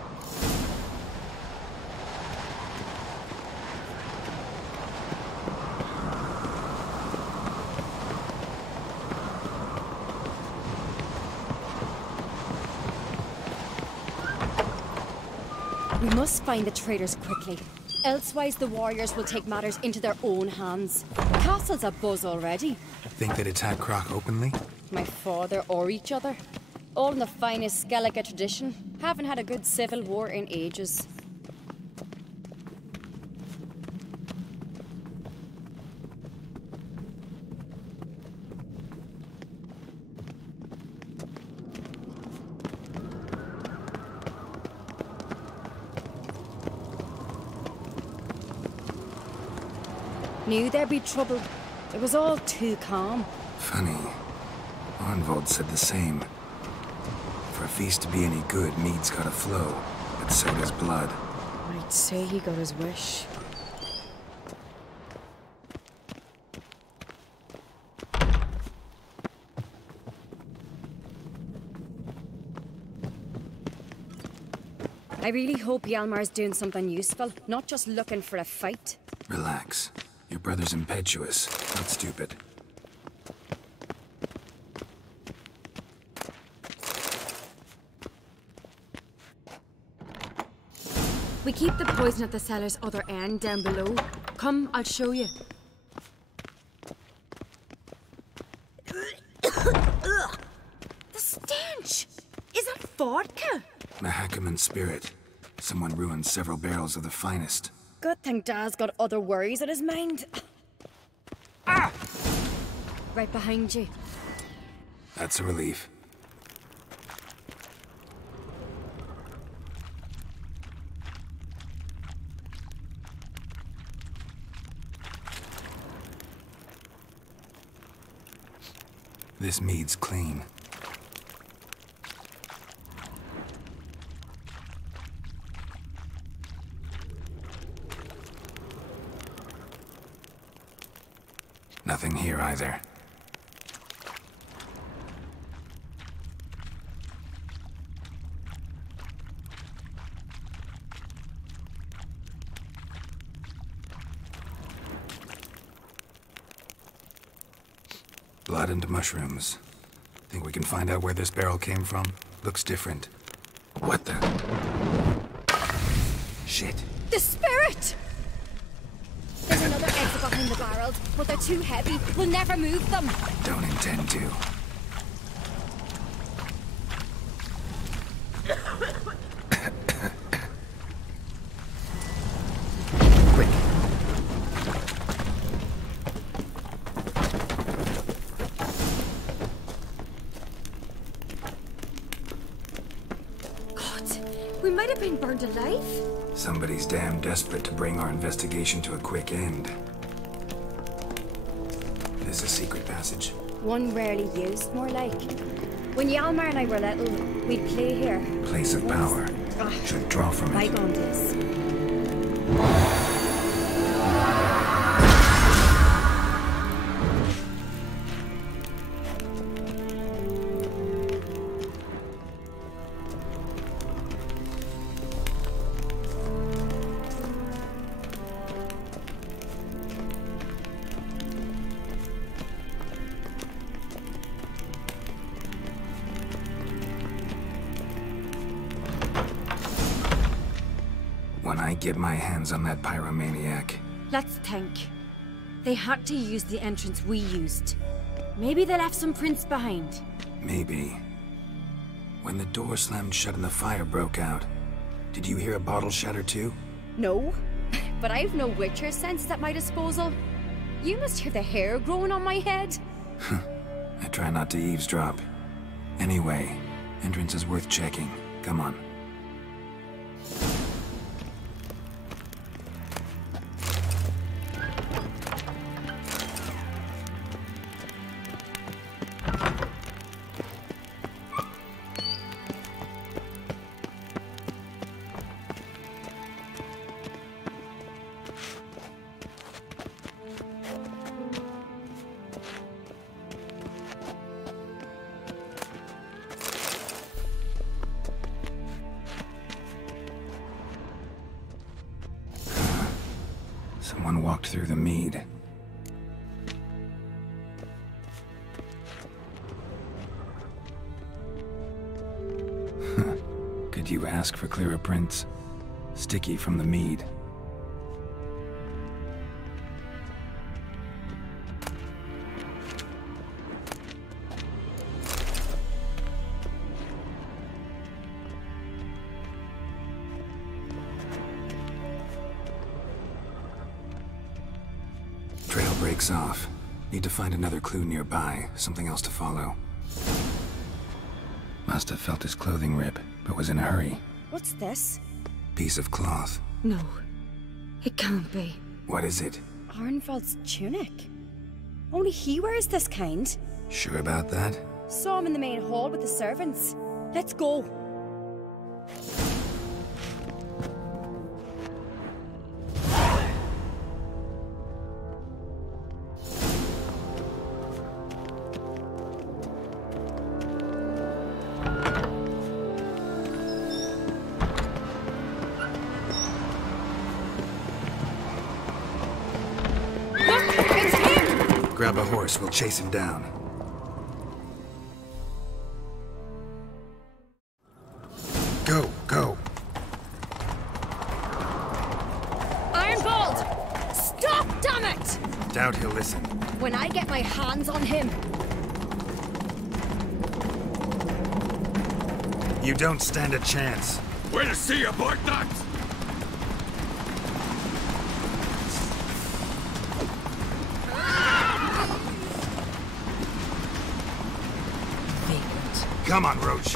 We must find the traitors quickly. Elsewise, the warriors will take matters into their own hands. The castle's abuzz already. Think they'd attack Croc openly? My father or each other. All in the finest Skellige tradition. Haven't had a good civil war in ages. Knew there'd be trouble. It was all too calm. Funny. Arnvold said the same. For a feast to be any good, mead's gotta flow, but so does blood. I'd say he got his wish. I really hope Hjalmar's doing something useful, not just looking for a fight. Relax. Your brother's impetuous, not stupid. We keep the poison at the cellar's other end down below. Come, I'll show you. The stench! Is that vodka? Mahakaman spirit. Someone ruined several barrels of the finest. Good thing Dad's got other worries on his mind. Ah! Right behind you. That's a relief. This mead's clean. Nothing here either. Blood and mushrooms. Think we can find out where this barrel came from? Looks different. What the? Shit. The spirit! There's another exit behind the barrels, but they're too heavy. We'll never move them. Don't intend to. Quick. God, we might have been burned alive. Somebody's damn desperate to bring our investigation to a quick end. This a secret passage? One rarely used, more like. When Hjalmar and I were little, we'd play here. Place of power. Should draw from it. Bygone days. When I get my hands on that pyromaniac. Let's think. They had to use the entrance we used. Maybe they left some prints behind. Maybe. When the door slammed shut and the fire broke out, did you hear a bottle shatter too? No, but I've no Witcher sense at my disposal. You must hear the hair growing on my head. I try not to eavesdrop. Anyway, entrance is worth checking. Come on. Someone walked through the mead. Could you ask for clearer prints? Sticky from the mead. Trail breaks off. Need to find another clue nearby, something else to follow. Must have felt his clothing rip, but was in a hurry. What's this? Piece of cloth. No, it can't be. What is it? Arnvald's tunic. Only he wears this kind. Sure about that? Saw him in the main hall with the servants. Let's go. Grab a horse, we'll chase him down. Go, go. Arnvald! Stop, damn it! Doubt he'll listen. When I get my hands on him. You don't stand a chance. Way to see you, Bartnut! Come on, Roach.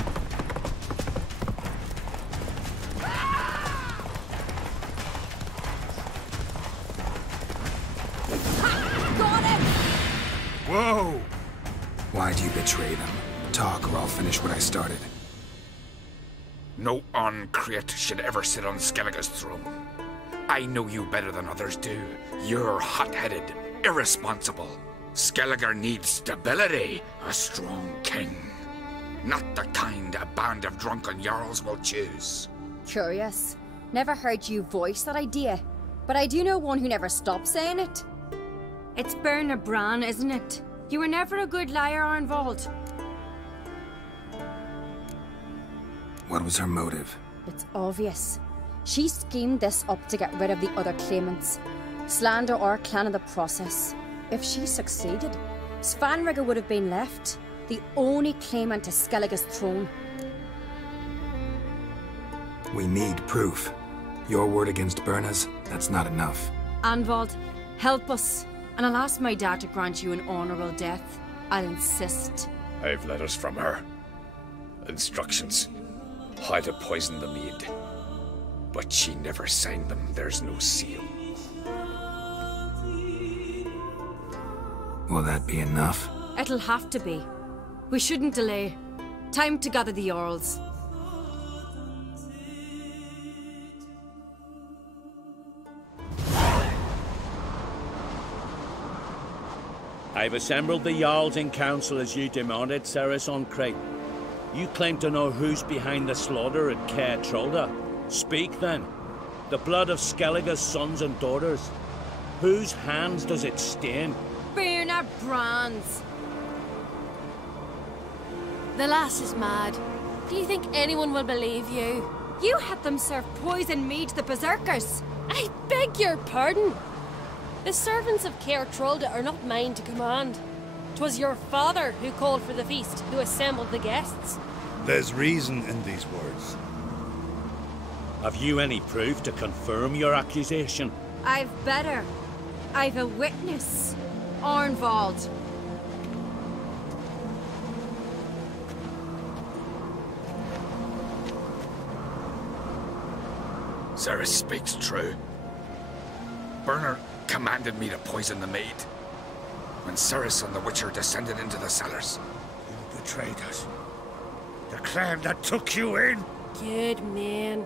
Got him! Whoa! Why'd you betray them? Talk or I'll finish what I started. No Oncreate should ever sit on Skellige's throne. I know you better than others do. You're hot-headed, irresponsible. Skellige needs stability, a strong king. Not the kind a band of drunken jarls will choose. Curious. Never heard you voice that idea. But I do know one who never stops saying it. It's Berna Bran, isn't it? You were never a good liar, Arnvald. What was her motive? It's obvious. She schemed this up to get rid of the other claimants. Slander our clan in the process. If she succeeded, Svanrigger would have been left. The only claimant to Skellige's throne. We need proof. Your word against Berna's, that's not enough. Arnvald, help us. And I'll ask my dad to grant you an honourable death. I'll insist. I've letters from her. Instructions. How to poison the mead. But she never signed them. There's no seal. Will that be enough? It'll have to be. We shouldn't delay. Time to gather the Jarls. I've assembled the Jarls in council as you demanded, Ceres on Crate. You claim to know who's behind the slaughter at Caer Trolda. Speak then. The blood of Skellige's sons and daughters. Whose hands does it stain? Bernard Brand's. The lass is mad. Do you think anyone will believe you? You had them serve poison mead to the berserkers. I beg your pardon. The servants of Caer Trolda are not mine to command. 'Twas your father who called for the feast, who assembled the guests. There's reason in these words. Have you any proof to confirm your accusation? I've better. I've a witness. Arnvald. Ceres speaks true. Bernard commanded me to poison the maid. When Ceres and the Witcher descended into the cellars. You betrayed us. The clan that took you in. Good man.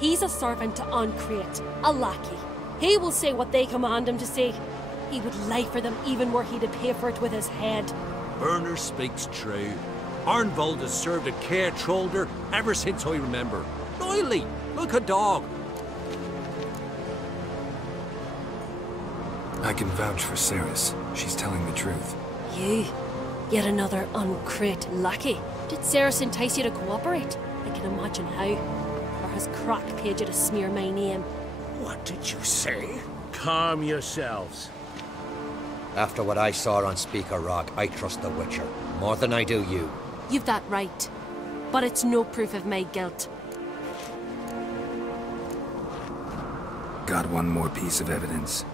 He's a servant to Ancrate, a lackey. He will say what they command him to say. He would lie for them even were he to pay for it with his head. Bernard speaks true. Arnvald has served at Caer Trolda ever since I remember. Noily, look a dog. I can vouch for Ceres. She's telling the truth. You? Yet another Ancrate lackey? Did Ceres entice you to cooperate? I can imagine how. Or has Crack paid you to smear my name? What did you say? Calm yourselves. After what I saw on Speaker Rock, I trust the Witcher. More than I do you. You've that right. But it's no proof of my guilt. Got one more piece of evidence.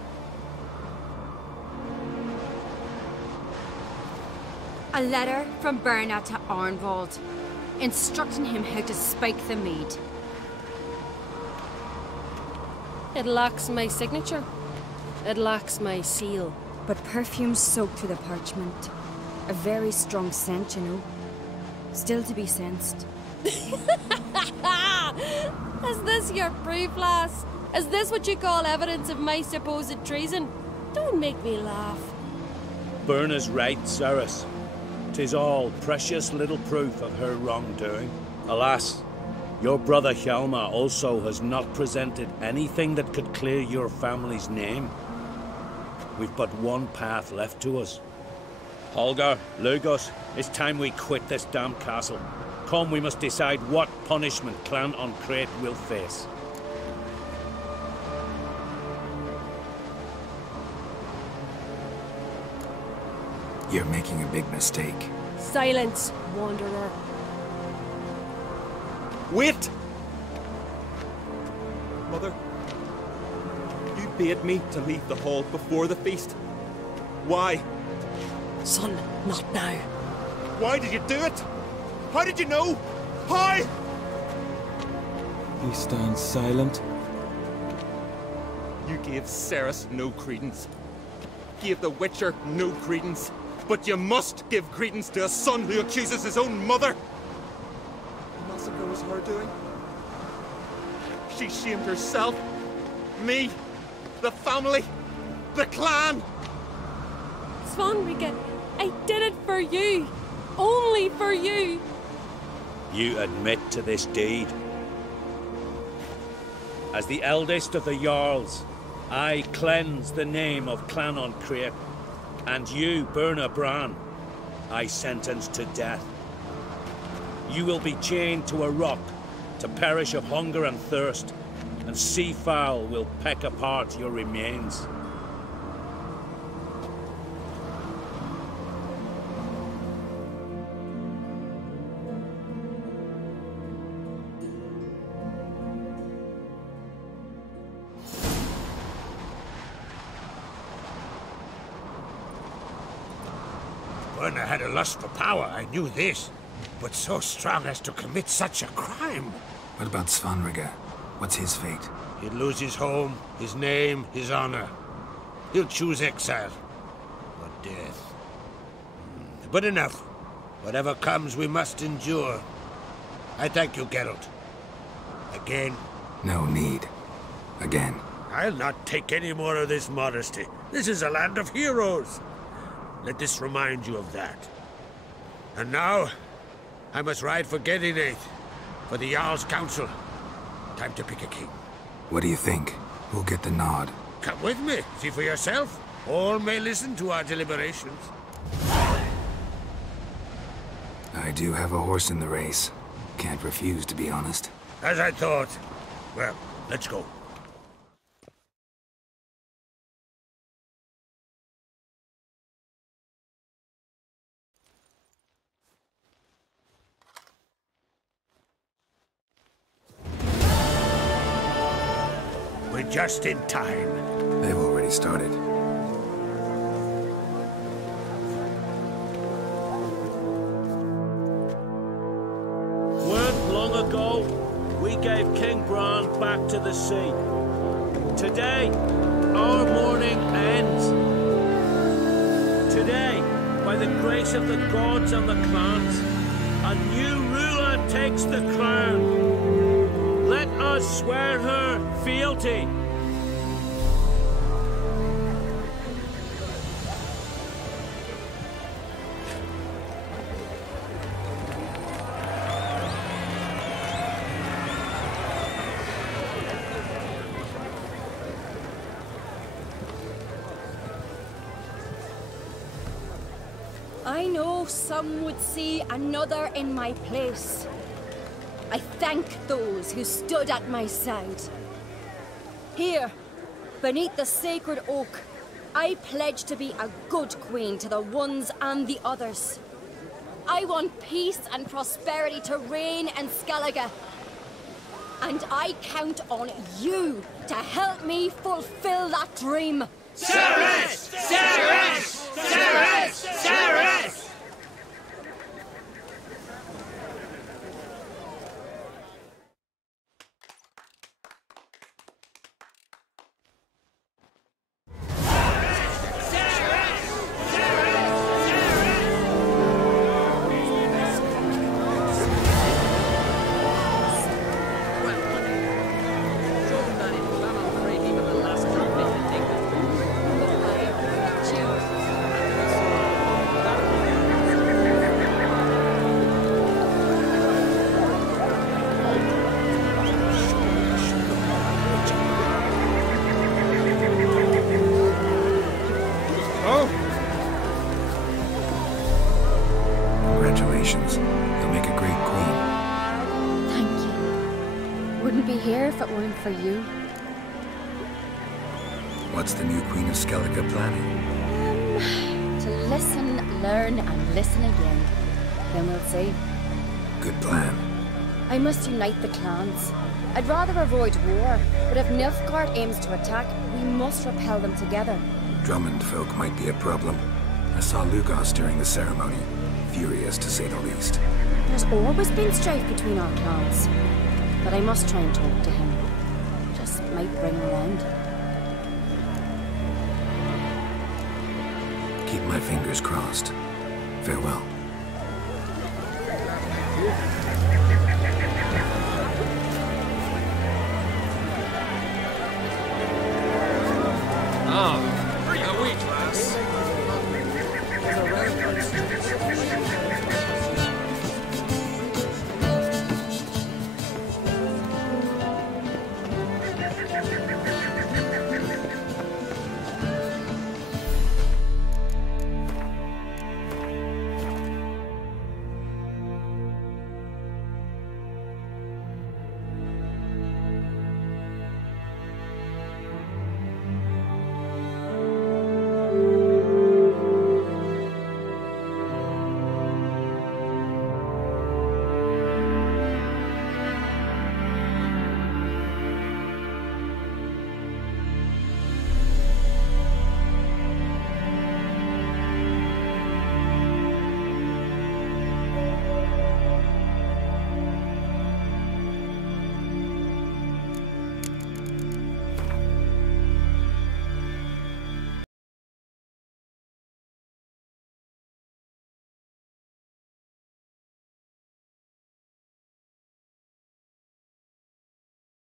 A letter from Bernard to Arnvald, instructing him how to spike the mead. It lacks my signature. It lacks my seal. But perfume soaked through the parchment. A very strong scent, you know. Still to be sensed. Is this your proof, lass? Is this what you call evidence of my supposed treason? Don't make me laugh. Bernard's right, Ceres. 'Tis all precious little proof of her wrongdoing. Alas, your brother Hjalmar also has not presented anything that could clear your family's name. We've but one path left to us. Holger, Lugos, it's time we quit this damn castle. Come, we must decide what punishment Clan Ancrate will face. You're making a big mistake. Silence, wanderer. Wait! Mother, you bade me to leave the hall before the feast. Why? Son, not now. Why did you do it? How did you know? How? He stands silent. You gave Ceres no credence. Gave the Witcher no credence. But you must give credence to a son who accuses his own mother. The massacre was her doing. She shamed herself, me, the family, the clan. Svanrige, I did it for you. Only for you. You admit to this deed. As the eldest of the Jarls, I cleanse the name of Clan Ancrate. And you, Bernard Bran, I sentence to death. You will be chained to a rock to perish of hunger and thirst, and sea fowl will peck apart your remains. Bernard had a lust for power, I knew this. But so strong as to commit such a crime. What about Svanrige? What's his fate? He'd lose his home, his name, his honor. He'll choose exile. Or death. But enough. Whatever comes, we must endure. I thank you, Geralt. Again. No need. Again. I'll not take any more of this modesty. This is a land of heroes. Let this remind you of that. And now, I must ride for Gedinath, for the Jarl's Council. Time to pick a king. What do you think? Who'll get the nod? Come with me, see for yourself. All may listen to our deliberations. I do have a horse in the race. Can't refuse, to be honest. As I thought. Well, let's go. We're just in time. They've already started. Weren't long ago, we gave King Bran back to the sea. Today, our mourning ends. Today, by the grace of the gods and the clans, a new ruler takes the crown. Let us swear her fealty. I know some would see another in my place. I thank those who stood at my side. Here, beneath the sacred oak, I pledge to be a good queen to the ones and the others. I want peace and prosperity to reign in Skellige. And I count on you to help me fulfill that dream. Sharif! Sharif! Sharif! Sharif! Congratulations. You'll make a great queen. Thank you. Wouldn't be here if it weren't for you. What's the new Queen of Skellige planning? To listen, learn, and listen again. Then we'll see. Good plan. I must unite the clans. I'd rather avoid war, but if Nilfgaard aims to attack, we must repel them together. Drummond folk might be a problem. I saw Lugos during the ceremony. Furious, to say the least. There's always been strife between our clans. But I must try and talk to him. Just might bring him around. Keep my fingers crossed. Farewell.